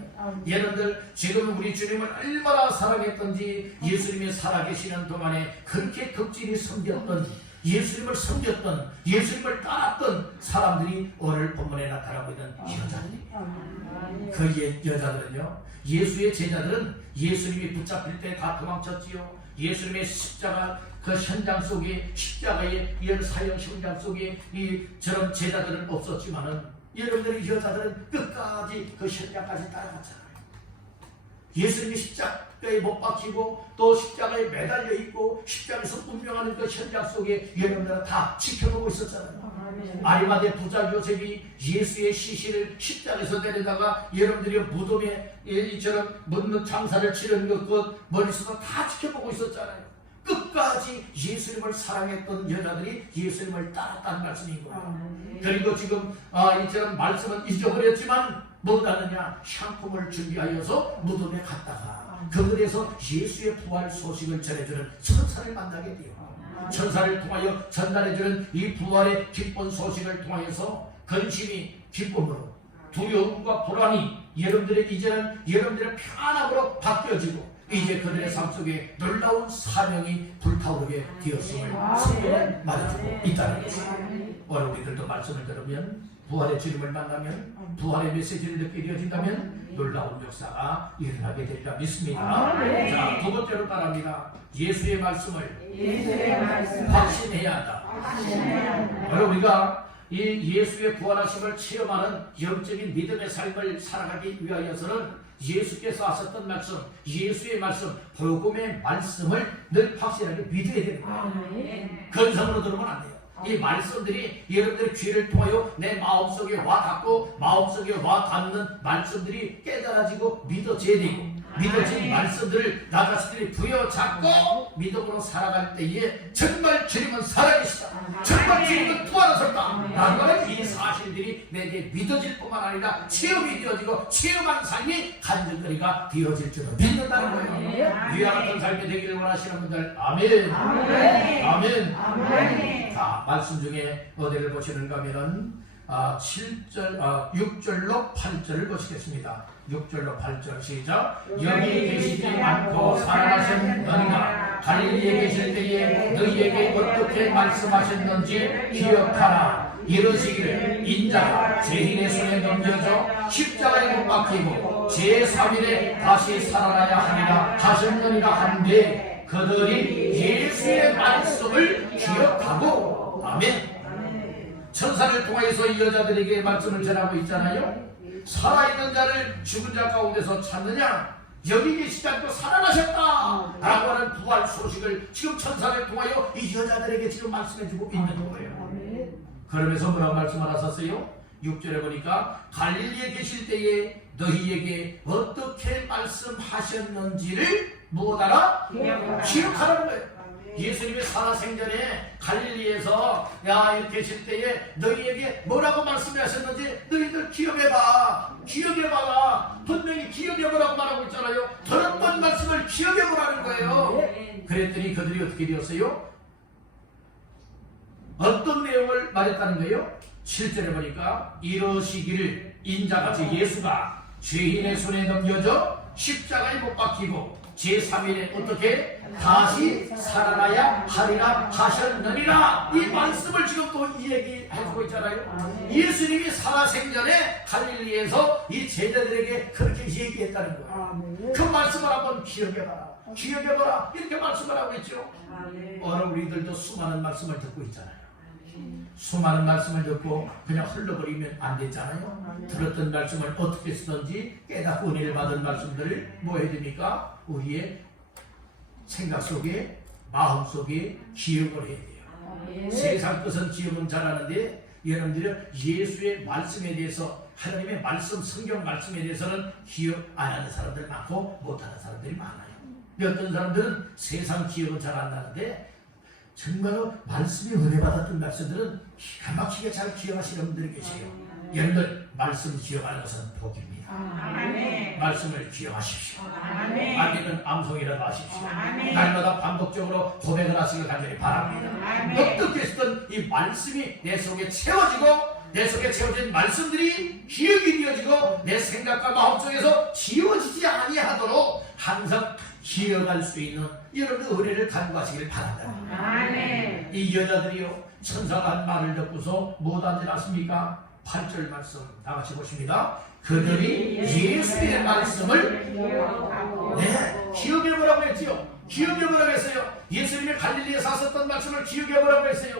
여러분들 지금 우리 주님을 얼마나 사랑했던지, 예수님이 살아계시는 동안에 그렇게 극진히 섬겼던, 예수님을 섬겼던, 예수님을 따랐던 사람들이 오늘 본문에 나타나고 있는 여자들입니다. 그 여자들은요, 예수의 제자들은 예수님이 붙잡힐 때 다 도망쳤지요. 예수님의 십자가 그 현장 속에, 십자가의 이런 사형 현장 속에 저런 제자들은 없었지만은 여러분들의 여자들은 끝까지 그 현장까지 따라갔잖아요. 예수님이 십자가에 못 박히고 또 십자가에 매달려 있고 십자가에서 운명하는 그 현장 속에 여러분들은 다 지켜보고 있었잖아요. 아리마대 부자 요셉이 예수의 시신을 십자가에서 내려다가 여러분들이 무덤에 이처럼 묻는 장사를 치르는 것 멀리서도 다 지켜보고 있었잖아요. 끝까지 예수님을 사랑했던 여자들이 예수님을 따랐다는 말씀인 거예요. 그리고 지금 이처럼 말씀은 잊어버렸지만 뭐하느냐, 향품을 준비하여서 무덤에 갔다가 그들에서 예수의 부활 소식을 전해주는 천사를 만나게 돼요. 천사를 통하여 전달해주는 이 부활의 기쁜 소식을 통하여서 근심이 기쁨으로, 두려움과 불안이 여러분들의 이제는 여러분들의 평안함으로 바뀌어지고 이제 그들의 삶 속에 놀라운 사명이 불타오르게 되었음을 성경은 말해주고 있다는 것입니다. 오늘 우리들도 말씀을 들으면, 부활의 주님을 만나면, 부활의 메시지를 듣게 되어진다면 놀라운 역사가 일어나게 되리라 믿습니다. 자, 두 번째로 따라합니다. 예수의 말씀을 확신해야 한다. 오늘 우리가 이 예수의 부활하심을 체험하는 영적인 믿음의 삶을 살아가기 위하여서는 예수께서 하셨던 말씀, 예수의 말씀, 복음의 말씀을 늘 확실하게 믿어야 됩니다. 근성으로 들으면 안 돼요. 이 말씀들이 여러분들의 귀를 통하여 내 마음속에 와 닿고 마음속에 와 닿는 말씀들이 깨달아지고 믿어져야 되고, 믿어진 말씀들을 나 자신들이 부여잡고 믿음으로 살아갈 때에 정말 주님은 살아계시다, 정말 주님은 부활하셨다 라고 하는 이 사실들이 내게 믿어질 뿐만 아니라 체험이 되어지고 체험한 삶이 간증거리가 되어질 줄을 믿는다는 거예요. 위와 같은 삶이 되기를 원하시는 분들 아멘. 아멘. 아멘. 자, 말씀 중에 어디를 보시는가 하면은 6절로 8절을 보시겠습니다. 6절로 8절 시작. 여기 계시지 않고 살아가셨느니라. 갈릴리에 계실 때에 너희에게 어떻게 말씀하셨는지 기억하라. 이러시기를 인자가 죄인의 손에 넘겨져 십자가에 못 박히고 제3일에 다시 살아나야 하리라 하셨느니라 한데 그들이 예수의 말씀을 기억하고 아멘. 천사를 통해서 이 여자들에게 말씀을 전하고 있잖아요. 살아있는 자를 죽은 자 가운데서 찾느냐, 여기 계시지 않고 살아나셨다 라고 하는 부활 소식을 지금 천사를 통하여 이 여자들에게 지금 말씀해주고 있는 거예요. 그러면서 뭐라고 말씀하셨어요? 6절에 보니까 갈릴리에 계실 때에 너희에게 어떻게 말씀하셨는지를 무엇하라? 기억하라는 거예요. 예수님이 살아생전에 갈릴리에서 이렇게 계실 때에 너희에게 뭐라고 말씀하셨는지 너희들 기억해봐. 기억해봐라. 분명히 기억해보라고 말하고 있잖아요. 들었던 말씀을 기억해보라는 거예요. 그랬더니 그들이 어떻게 되었어요? 어떤 내용을 말했다는 거예요? 7절에 보니까 이러시기를 인자가 즉 예수가 죄인의 손에 넘겨져 십자가에 못 박히고 제3일에 어떻게 다시 살아나야 하리라 하셨느니라. 이 말씀을 지금 또 이 얘기해주고 있잖아요. 예수님이 살아생전에 갈릴리에서 이 제자들에게 그렇게 얘기했다는 거예요. 그 말씀을 한번 기억해봐라, 기억해봐라, 이렇게 말씀을 하고 있죠. 오늘 우리들도 수많은 말씀을 듣고 있잖아요. 수많은 말씀을 듣고 그냥 흘러버리면 안 되잖아요. 들었던 말씀을 어떻게 쓰든지 깨닫고 은혜를 받은 말씀들을 뭐 해야 됩니까? 우리의 생각 속에, 마음 속에 기억을 해야 돼요. 세상 것은 기억은 잘하는데 여러분들이 예수의 말씀에 대해서, 하나님의 말씀, 성경 말씀에 대해서는 기억 안 하는 사람들 많고 못하는 사람들이 많아요. 어떤 사람들은 세상 기억은 잘 안 나는데 정말로 말씀이 은혜 받았던 말씀들은 기가 막히게 잘 기억하시는 분들이 계세요. 여러분들 말씀 기억하는 것은 복입니다. 말씀을 기억하십시오. 아멘은 암송이라도 하십시오. 날마다 반복적으로 고백을 하시길 간절히 바랍니다. 어떻게 했든 이 말씀이 내 속에 채워지고, 내 속에 채워진 말씀들이 기억이 되어지고 내 생각과 마음속에서 지워지지 아니하도록 항상 기억할 수 있는 여러분의 은혜를 간구하시길 바란다. 이 여자들이요, 천사가 한 말을 듣고서 뭐든지 않습니까? 8절 말씀 다 같이 보십니다. 그들이 예수의 말씀을 기억해보라고 했지요. 기억해보라고 했어요. 예수님이 갈릴리에 사셨던 말씀을 기억해보라고 했어요.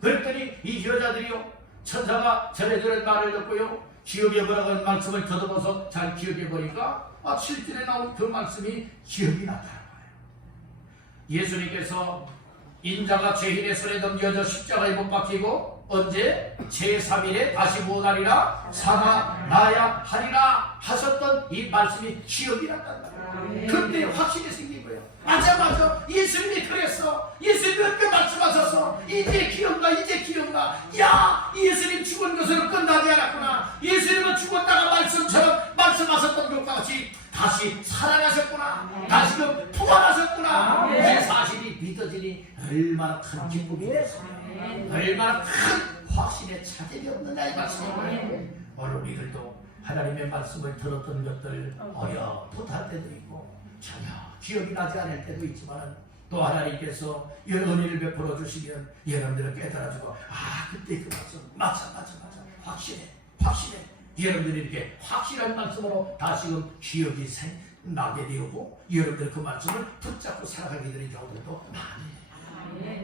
그랬더니 이 여자들이요, 천사가 전해주는 말을 듣고요, 기억해보라고 한 말씀을 더듬어서 잘 기억해보니까 7절에 나온 그 말씀이 기억이 났다는 거예요. 예수님께서 인자가 죄인의 손에 넘겨져 십자가에 못 박히고 언제? 제3일에 다시 무엇하리라? 살아나야 하리라 하셨던 이 말씀이 기억이 났단 말이에요. 그때 확신이 생긴 거예요. 맞아, 예수님이 그랬어. 예수님이 그렇게 말씀하셨어. 이제 기억나, 이제 기억나. 야, 예수님 죽은 것으로 끝나지 않았구나. 예수님은 죽었다가 말씀처럼 말씀하셨던 것과 같이 다시 살아나셨구나. 다시금 부활하셨구나. 이 사실이 믿어지니 얼마나 큰 기쁨이 됐습니다. 얼마나 큰 확신의 차질이 없느냐 이 말씀이에요. 오늘 우리들도 하나님의 말씀을 들었던 것들 어려풋할 때도 있고 전혀 기억이 나지 않을 때도 있지만 또 하나님께서 이 은혜를 베풀어 주시면 여러분들은 깨달아주고 그때 그 말씀 맞아 확신해 여러분들이 이렇게 확실한 말씀으로 다시금 기억이 나게 되고 여러분들 그 말씀을 붙잡고 살아가게 되는 경우도 많아요.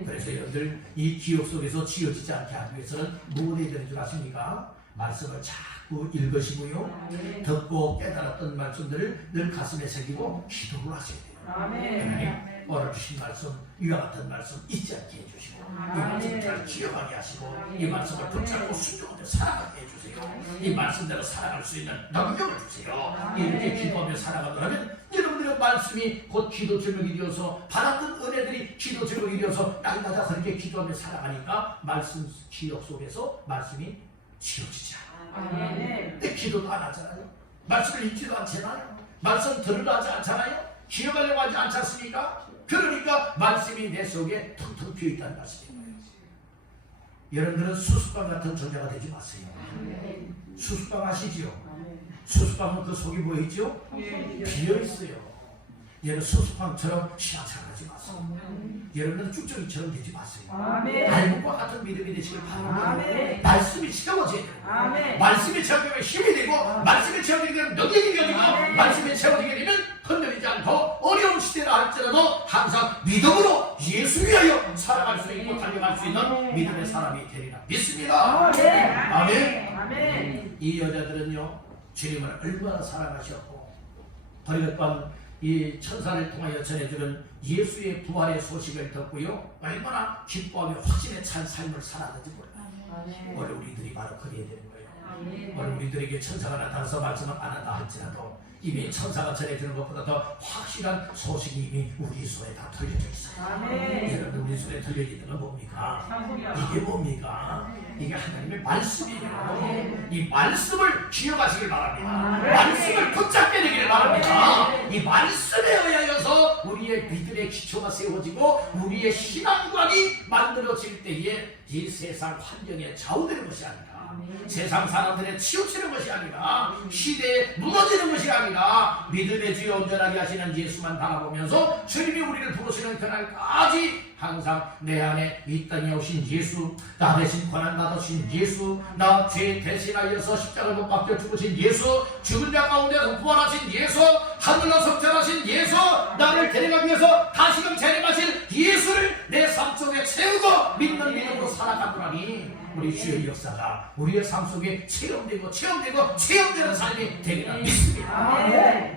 그래서 여러분들 이 기억 속에서 지어지지 않게 하기 위해서는 무엇을 해야 되는 줄 아십니까? 말씀을 자꾸 읽으시고요, 듣고 깨달았던 말씀들을 늘 가슴에 새기고 기도를 하셔야 돼요. 하나님 오늘 주신 말씀, 이와 같은 말씀 잊지 않게 해주시고 이 말씀 잘 기억하게 하시고 이 말씀을 붙잡고 순종하며 살아가게 해주세요. 이 말씀대로 살아갈 수 있는 능력을 주세요. 이렇게 기도하며 살아가더라면 여러분들의 말씀이 곧 기도 제목이 되어서 받았던 은혜들이 기도 제목이 되어서 날마다 그렇게 기도하며 살아가니까 말씀 기억 속에서 말씀이 지워지지 않아요. 근데 기도도 안 하잖아요. 말씀을 읽지도 않잖아요. 말씀 들으려 하지 않잖아요. 기억하려고 하지 않지 않습니까? 그러니까 말씀이 내 속에 텅텅 비어있다는 말씀인 거예요. 여러분들은 수수방 같은 존재가 되지 마세요. 수수방 아시지요? 수수방은 그 속이 뭐있죠? 비어있어요. 여러분 수수방처럼 신앙생활하지 마세요. 여러분은 쭉정이처럼 되지 마세요. 알곡과 같은 믿음이 되시길 바랍니다. 말씀이 채워져야 돼요. 말씀이 채워지면 힘이 되고 말씀이 채워지게 되면 능력이 되고 말씀이 채워지게 되면 흔들리지 않고 어려운 시대라 할지라도 항상 믿음으로 예수 위하여 살아갈 수 있고 달려갈 수 있는 믿음의 사람이 되리라 믿습니다. 아멘. 이 여자들은요, 주님을 얼마나 사랑하셨고 또한 이 천사를 통하여 전해주는 예수의 부활의 소식을 듣고요, 얼마나 기뻐하며 확신에 찬 삶을 살았는지 몰라요. 오늘 우리들이 바로 그래야 되는 거예요. 오늘 우리들에게 천사가 나타나서 말씀을 안 한다 할지라도 이미 천사가 전해주는 것보다 더 확실한 소식이 이미 우리 손에 다 들려져 있어요. 여러분 우리 손에 들려져 있는 건 뭡니까? 이게 뭡니까? 이게 하나님의 말씀이에요. 이 말씀을 기억하시길 바랍니다. 말씀을 붙잡게 되기를 바랍니다. 이 말씀에 의하여서 통해서 우리의 믿음의 기초가 세워지고 우리의 신앙관이 만들어질 때에 이 세상 환경에 좌우되는 것이 아니라 세상 사람들의 치우치는 것이 아니라 시대에 무너지는 것이 아니라 믿음의 주여 온전하게 하시는 예수만 바라보면서 주님이 우리를 부르시는 그날까지 항상 내 안에 이 땅에 오신 예수, 나 대신 고난받으신 예수, 나 죄 대신하여서 십자가를 못 박혀 죽으신 예수, 죽은 자 가운데서 부활하신 예수, 하늘로 석전하신 예수, 나를 데려가기 위해서 다시금 재림하실 예수를 내 삶 속에 채우고 믿는 믿음으로 살아가노라니 우리 주의 역사가 우리의 삶 속에 체험되는 삶이 되리라 믿습니다.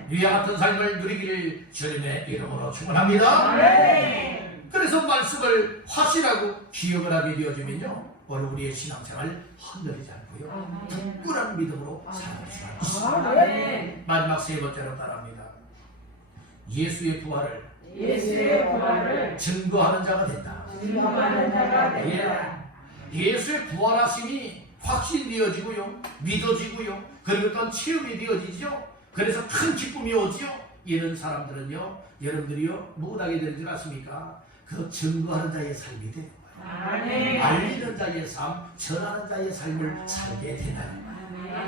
위와 같은 삶을 누리기를 주님의 이름으로 축원합니다. 그래서 말씀을 확실하고 기억을 하게 되어지면요, 오늘 우리의 신앙생활 흔들리지 않고요, 굳건한 믿음으로 살아갈 수가 있습니다. 마지막 세 번째로 따라합니다. 예수의 부활을 증거하는 자가 된다. 예수의 부활하심이 확신되어지고요, 믿어지고요, 그리고 또 체험이 되어지죠. 그래서 큰 기쁨이 오지요. 이런 사람들은요, 여러분들이요, 무엇하게 되는 줄 아십니까? 그 증거하는 자의 삶이 되는 거예요. 알리는 자의 삶, 전하는 자의 삶을 살게 되나요?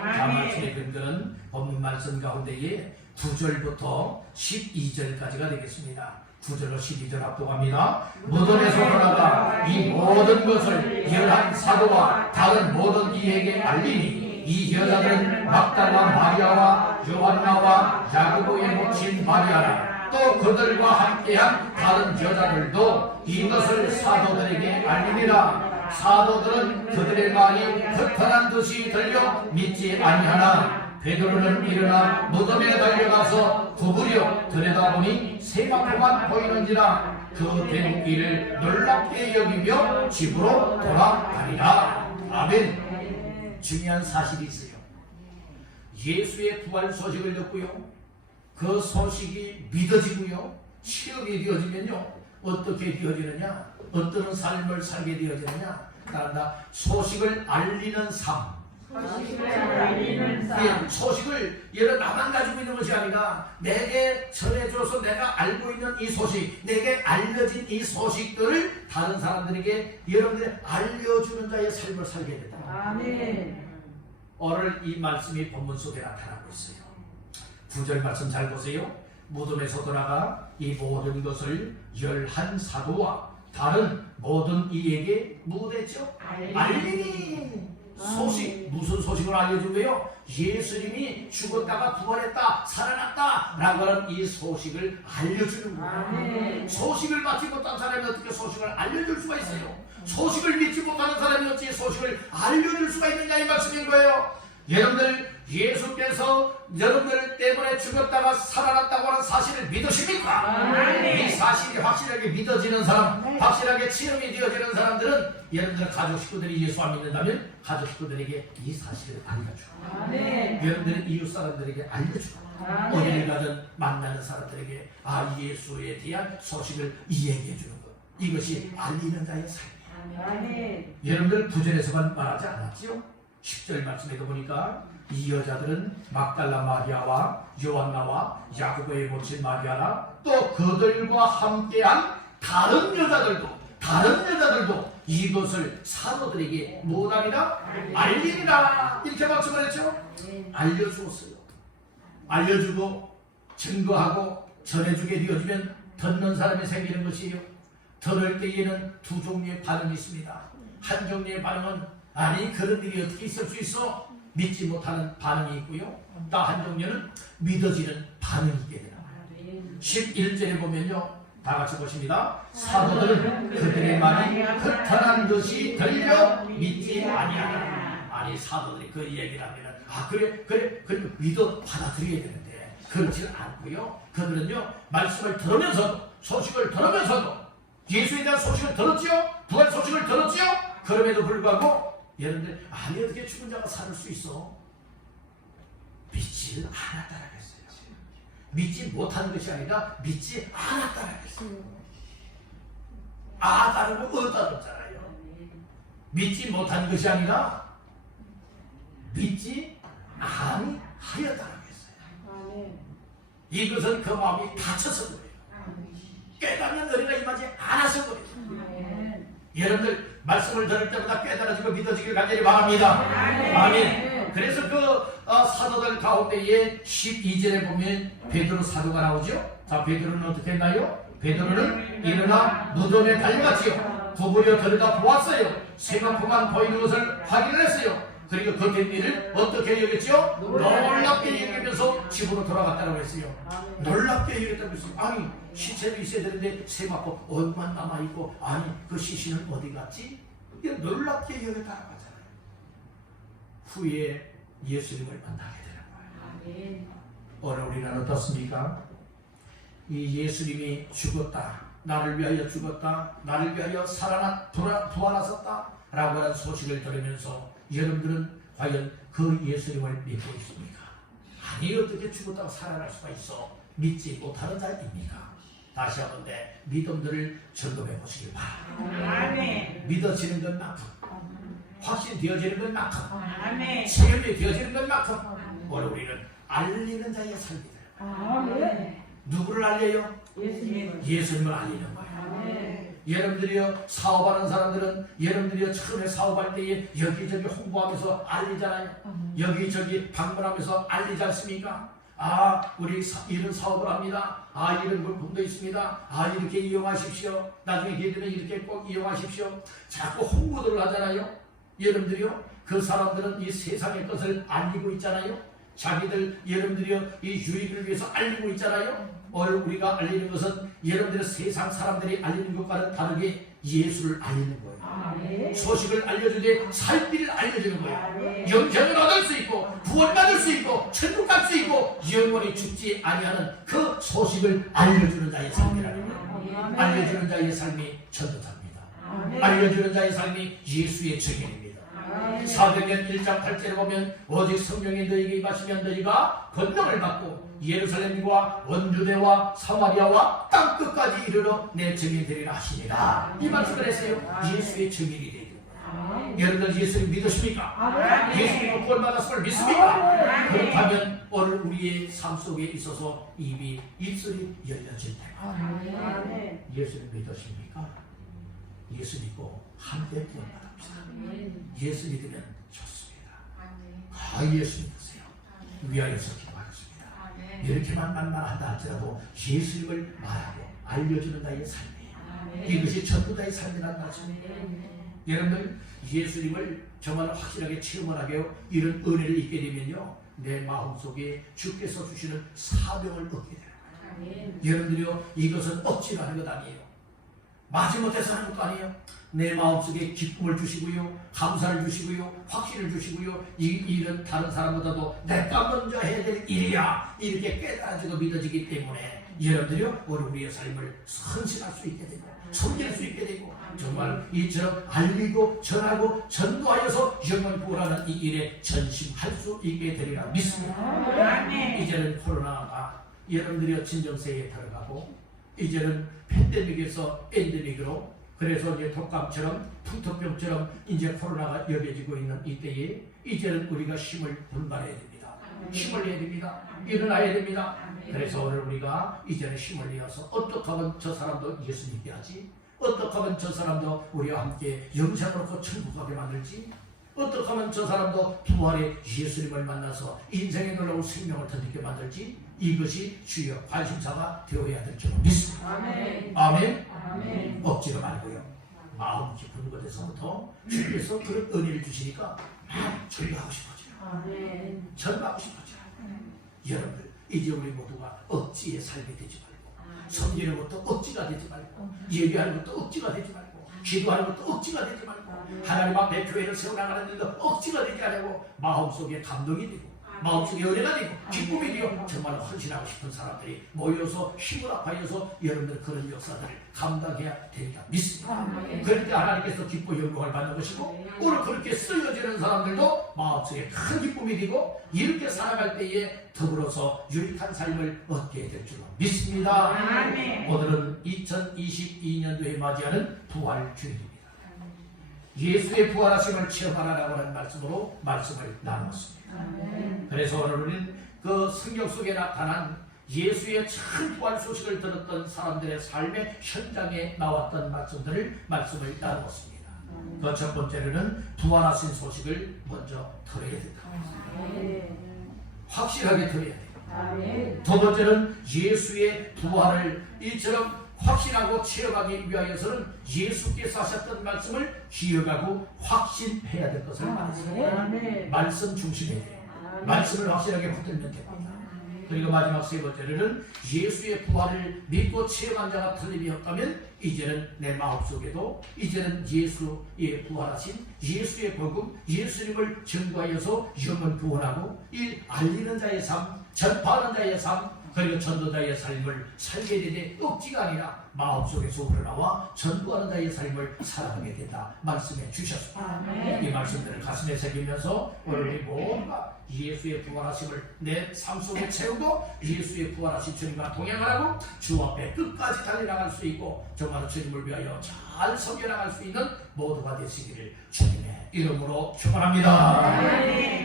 다음 아침에 든들은 본문 말씀 가운데에 9절부터 12절까지가 되겠습니다. 9절로 12절 합독합니다. 무덤에서 돌아가 이 모든 것을 11 사도와 다른 모든 이에게 알리니 이 여자들은 막달라 마리아와 요한나와 야고보의 모친 마리아라, 또 그들과 함께한 다른 여자들도 이것을 사도들에게 알리니라. 사도들은 그들의 말이 흩어난 듯이 들려 믿지 아니하나 베드로는 일어나 무덤에 달려가서 구부려 들여다보니 세마포만 보이는지라 그 된 일을 놀랍게 여기며 집으로 돌아가니라. 아멘. 중요한 사실이 있어요. 예수의 부활 소식을 듣고요, 그 소식이 믿어지고요, 체험이 되어지면요, 어떻게 되어지느냐, 어떤 삶을 살게 되어지느냐, 따라 소식을 알리는 삶. 소식을 여러 나만 가지고 있는 것이 아니라 내게 전해줘서 내가 알고 있는 이 소식, 내게 알려진 이 소식들을 다른 사람들에게 여러분들이 알려주는 자의 삶을 살게 된다. 아멘. 오늘 이 말씀이 본문 속에 나타나고 있어요. 9절 말씀 잘 보세요. 무덤에서 돌아가 이 모든 것을 11 사도와 다른 모든 이에게 무엇했죠? 알리니. 소식, 무슨 소식을 알려준 거예요? 예수님이 죽었다가 부활했다, 살아났다 라고 하는 이 소식을 알려주는 거예요. 소식을 받지 못한 사람이 어떻게 소식을 알려줄 수가 있어요? 소식을 믿지 못하는 사람이 어찌 소식을 알려줄 수가 있느냐, 이 말씀인 거예요. 여러분들, 예수께서 여러분들 때문에 죽었다가 살아났다고 하는 사실을 믿으십니까? 이 사실이 확실하게 믿어지는 사람, 확실하게 체험이 되어지는 사람들은 여러분들 가족 식구들이 예수 안 믿는다면 가족 식구들에게 이 사실을 알려주고, 여러분들은 이웃 사람들에게 알려주고, 어디를 가든 만나는 사람들에게 예수에 대한 소식을 이야기해 주는 것, 이것이 알리는 자의 삶이에요. 여러분들 9절에서만 말하지 않았지요? 10절 말씀에도 보니까 이 여자들은 막달라 마리아와 요한나와 야고보의 모친 마리아라, 또 그들과 함께한 다른 여자들도 이것을 사도들에게 무엇하니라? 알리니라. 이렇게 말씀을 했죠. 알려주었어요. 알려주고 증거하고 전해주게 되어지면 듣는 사람이 생기는 것이에요. 들을 때에는 두 종류의 반응이 있습니다. 한 종류의 반응은 아니 그런 일이 어떻게 있을 수 있어? 믿지 못하는 반응이 있고요, 또 한 종류는 믿어지는 반응이 있게 되나 봐요. 11절에 보면요, 다 같이 보십니다. 사도들은 그들의 말이 흩어난 듯이 들려 믿지 아니하나. 아니 사도들이 그 얘기를 하면 그래 믿어 받아들여야 되는데 그렇지 않고요, 그들은요 말씀을 들으면서도, 소식을 들으면서도, 예수에 대한 소식을 들었지요, 부활 소식을 들었지요. 그럼에도 불구하고 여러분들, 어떻게 죽은 자가 살 수 있어? 믿지 않았다라고 했어요. 믿지 못하는 것이 아니라 믿지 않았다라고 했어요. 다르고 다르잖아요. 믿지 못한 것이 아니라 믿지 아니하였다라고 했어요. 이것은 그 마음이 닫혀서 그래요. 여러분들 말씀을 들을 때마다 깨달아지고 믿어지길 간절히 바랍니다. 아멘. 그래서 그 사도들 가운데에 12절에 보면 베드로 사도가 나오죠. 자, 베드로는 어떻게 했나요? 베드로는 일어나 무덤에 달려갔지요. 구부려 들여다 보았어요. 세마포만 보이는 것을 확인을 했어요. 그리고 그 된 일을 어떻게 여겼죠? 놀랍게 여기면서 집으로 돌아갔다고 했어요. 놀랍게 여겼다고 했어요. 아니, 시체도 있어야 되는데 세마포 얼마나 남아있고, 아니 그 시신은 어디 갔지? 놀랍게 여겼다고 하잖아요. 후에 예수님을 만나게 되는 거예요. 오늘 우리는 어떻습니까? 이 예수님이 죽었다, 나를 위하여 죽었다, 나를 위하여 부활하셨다 라고 하는 소식을 들으면서 여러분들은 과연 그 예수님을 믿고 있습니까? 아니, 어떻게 죽었다가 살아날 수가 있어? 믿지 못하는 자입니까? 다시 한번 내 믿음들을 점검해 보시길 바랍니다. 믿어지는 것만큼, 확신되어지는 것만큼, 체험이 되어지는 것만큼 오늘 우리는 알리는 자의 삶이 돼요. 누구를 알려요? 예수님을 알리는 거예요. 여러분들이요, 사업하는 사람들은 여러분들이요, 처음에 사업할 때에 여기저기 홍보하면서 알리잖아요. 여기저기 방문하면서 알리지 않습니까? 아, 우리 이런 사업을 합니다. 아, 이런 물품도 있습니다. 아, 이렇게 이용하십시오. 나중에 기회 되면 이렇게 꼭 이용하십시오. 자꾸 홍보들을 하잖아요. 여러분들이요, 그 사람들은 이 세상의 것을 알리고 있잖아요. 자기들 여러분들이요, 이 유익을 위해서 알리고 있잖아요. 오늘 우리가 알리는 것은 여러분들의 세상 사람들이 알리는 것과는 다르게 예수를 알리는 거예요. 소식을 알려주되 살 길을 알려주는 거예요. 영생을 얻을 수 있고, 구원받을 수 있고, 천국 갈 수 있고, 영원히 죽지 아니하는 그 소식을 알려주는 자의 삶이라는 거예요. 알려주는 자의 삶이 전도자입니다. 알려주는 자의 삶이 예수의 증인입니다. 사도행전 1장 8절에 보면 오직 성령이 너희에게 임하시면 너희가 권능을 받고 예루살렘과 원주대와 사마리아와 땅끝까지 이르러 내 증인이 되리라 하시니라. 이 말씀을 했어요. 예수의 증인이 되죠. 여러분들 예수님 믿으십니까? 예수님을 구원받았음을 믿습니까? 그렇다면 오늘 우리의 삶 속에 있어서 입술이 열려질 때 예수님 믿으십니까? 예수 믿고 함께 구원받읍시다. 예수 믿으면 좋습니다. 예수 믿으세요. 위하여서 기도하겠습니다. 이렇게만 만만한다 할지라도 예수님을 말하고 알려주는 자의 삶이에요. 이것이 전도자의 삶이라는 말씀입니다. 여러분들 예수님을 정말 확실하게 체험을 하게 이런 은혜를 잊게 되면요, 내 마음속에 주께서 주시는 사명을 얻게 되는 거예요. 여러분들이요, 이것은 억지로 하는 것 아니에요. 마지못해서 하는 것도 아니에요. 내 마음속에 기쁨을 주시고요, 감사를 주시고요, 확신을 주시고요, 이 일은 다른 사람보다도 내가 먼저 해야 될 일이야, 이렇게 깨달아지고 믿어지기 때문에 여러분들이요, 오늘 우리의 삶을 선실할 수 있게 되고 섬길 수 있게 되고 정말 이처럼 알리고 전하고 전도하여서 영원 구원하는 이 일에 전심할 수 있게 되리라 믿습니다. 이제는 코로나가 여러분들이 진정세에 들어가고 이제는 팬데믹에서 엔데믹으로, 그래서 이제 독감처럼 풍토병처럼 이제 코로나가 여겨지고 있는 이때에 이제는 우리가 힘을 분발해야 됩니다. 힘을 내야 됩니다. 일어나야 됩니다. 그래서 오늘 우리가 이제는 힘을 내어서 어떻게 하면 저 사람도 예수 믿게 하지? 어떻게 하면 저 사람도 우리와 함께 영생으로 그 천국 가게 만들지? 어떻게 하면 저 사람도 부활의 예수님을 만나서 인생의 놀라운 생명을 터득게 만들지? 이것이 주요 관심사가 되어야 될 줄 믿습니다. 아멘. 억지로 말고요, 마음 깊은 곳에서부터 주께서 그런 은혜를 주시니까 막 전도하고 싶어져요. 전도하고 싶어져요. 여러분들 이제 우리 모두가 억지의 삶이 되지 말고, 섬기는 것도 억지가 되지 말고, 예배하는 것도 억지가 되지 말고, 기도하는 것도 억지가 되지 말고, 하나님 앞에 교회를 세워나가는 일도 억지가 되지 않고 마음속에 감동이 되고 마음속에 은혜가 되고 기쁨이 되고 정말 헌신하고 싶은 사람들이 모여서 힘을 합하여서 여러분들 그런 역사들을 감당해야 되리라 믿습니다. 그렇게 하나님께서 기뻐 영광을 받는 것이고, 오늘 그렇게 쓰여지는 사람들도 마음속에 큰 기쁨이 되고 이렇게 살아갈 때에 더불어서 유익한 삶을 얻게 될 줄 믿습니다. 오늘은 2022년도에 맞이하는 부활주일입니다. 예수의 부활하심을 체험하라고 하는 말씀으로 말씀을 나눴습니다. 그래서 오늘은 그 성경 속에 나타난 예수의 참 부활 소식을 들었던 사람들의 삶의 현장에 나왔던 말씀을 나누었습니다. 그 첫 번째로는 부활하신 소식을 먼저 들어야 된다. 확실하게 들어야 된다. 두 번째는 예수의 부활을 이처럼 확신하고 체험하기 위하여서는 예수께서 하셨던 말씀을 기억하고 확신해야 될 것을 말했습니다. 말씀 중심에 말씀을 확실하게 붙들면 됩니다. 그리고 마지막 세 번째로는 예수의 부활을 믿고 체험한 자가 틀림이 없다면 이제는 내 마음속에도 이제는 예수의 부활하신 예수의 복음 예수님을 증거하여서 영혼 구원하고 이 알리는 자의 삶 전파하는 자의 삶 그리고 전도자의 삶을 살게 되되 억지가 아니라 마음속에서 우러나와 전도하는 자의 삶을 살아가게 된다 말씀해 주셨습니다. 이 말씀들을 가슴에 새기면서 오늘 우리 모두가 예수의 부활하심을 내 삶 속에 채우고 예수의 부활하신 주님과 동행하라고 주 앞에 끝까지 달려나갈 수 있고 정말 주님을 위하여 잘 섬겨나갈 수 있는 모두가 되시기를 주님의 이름으로 축원합니다.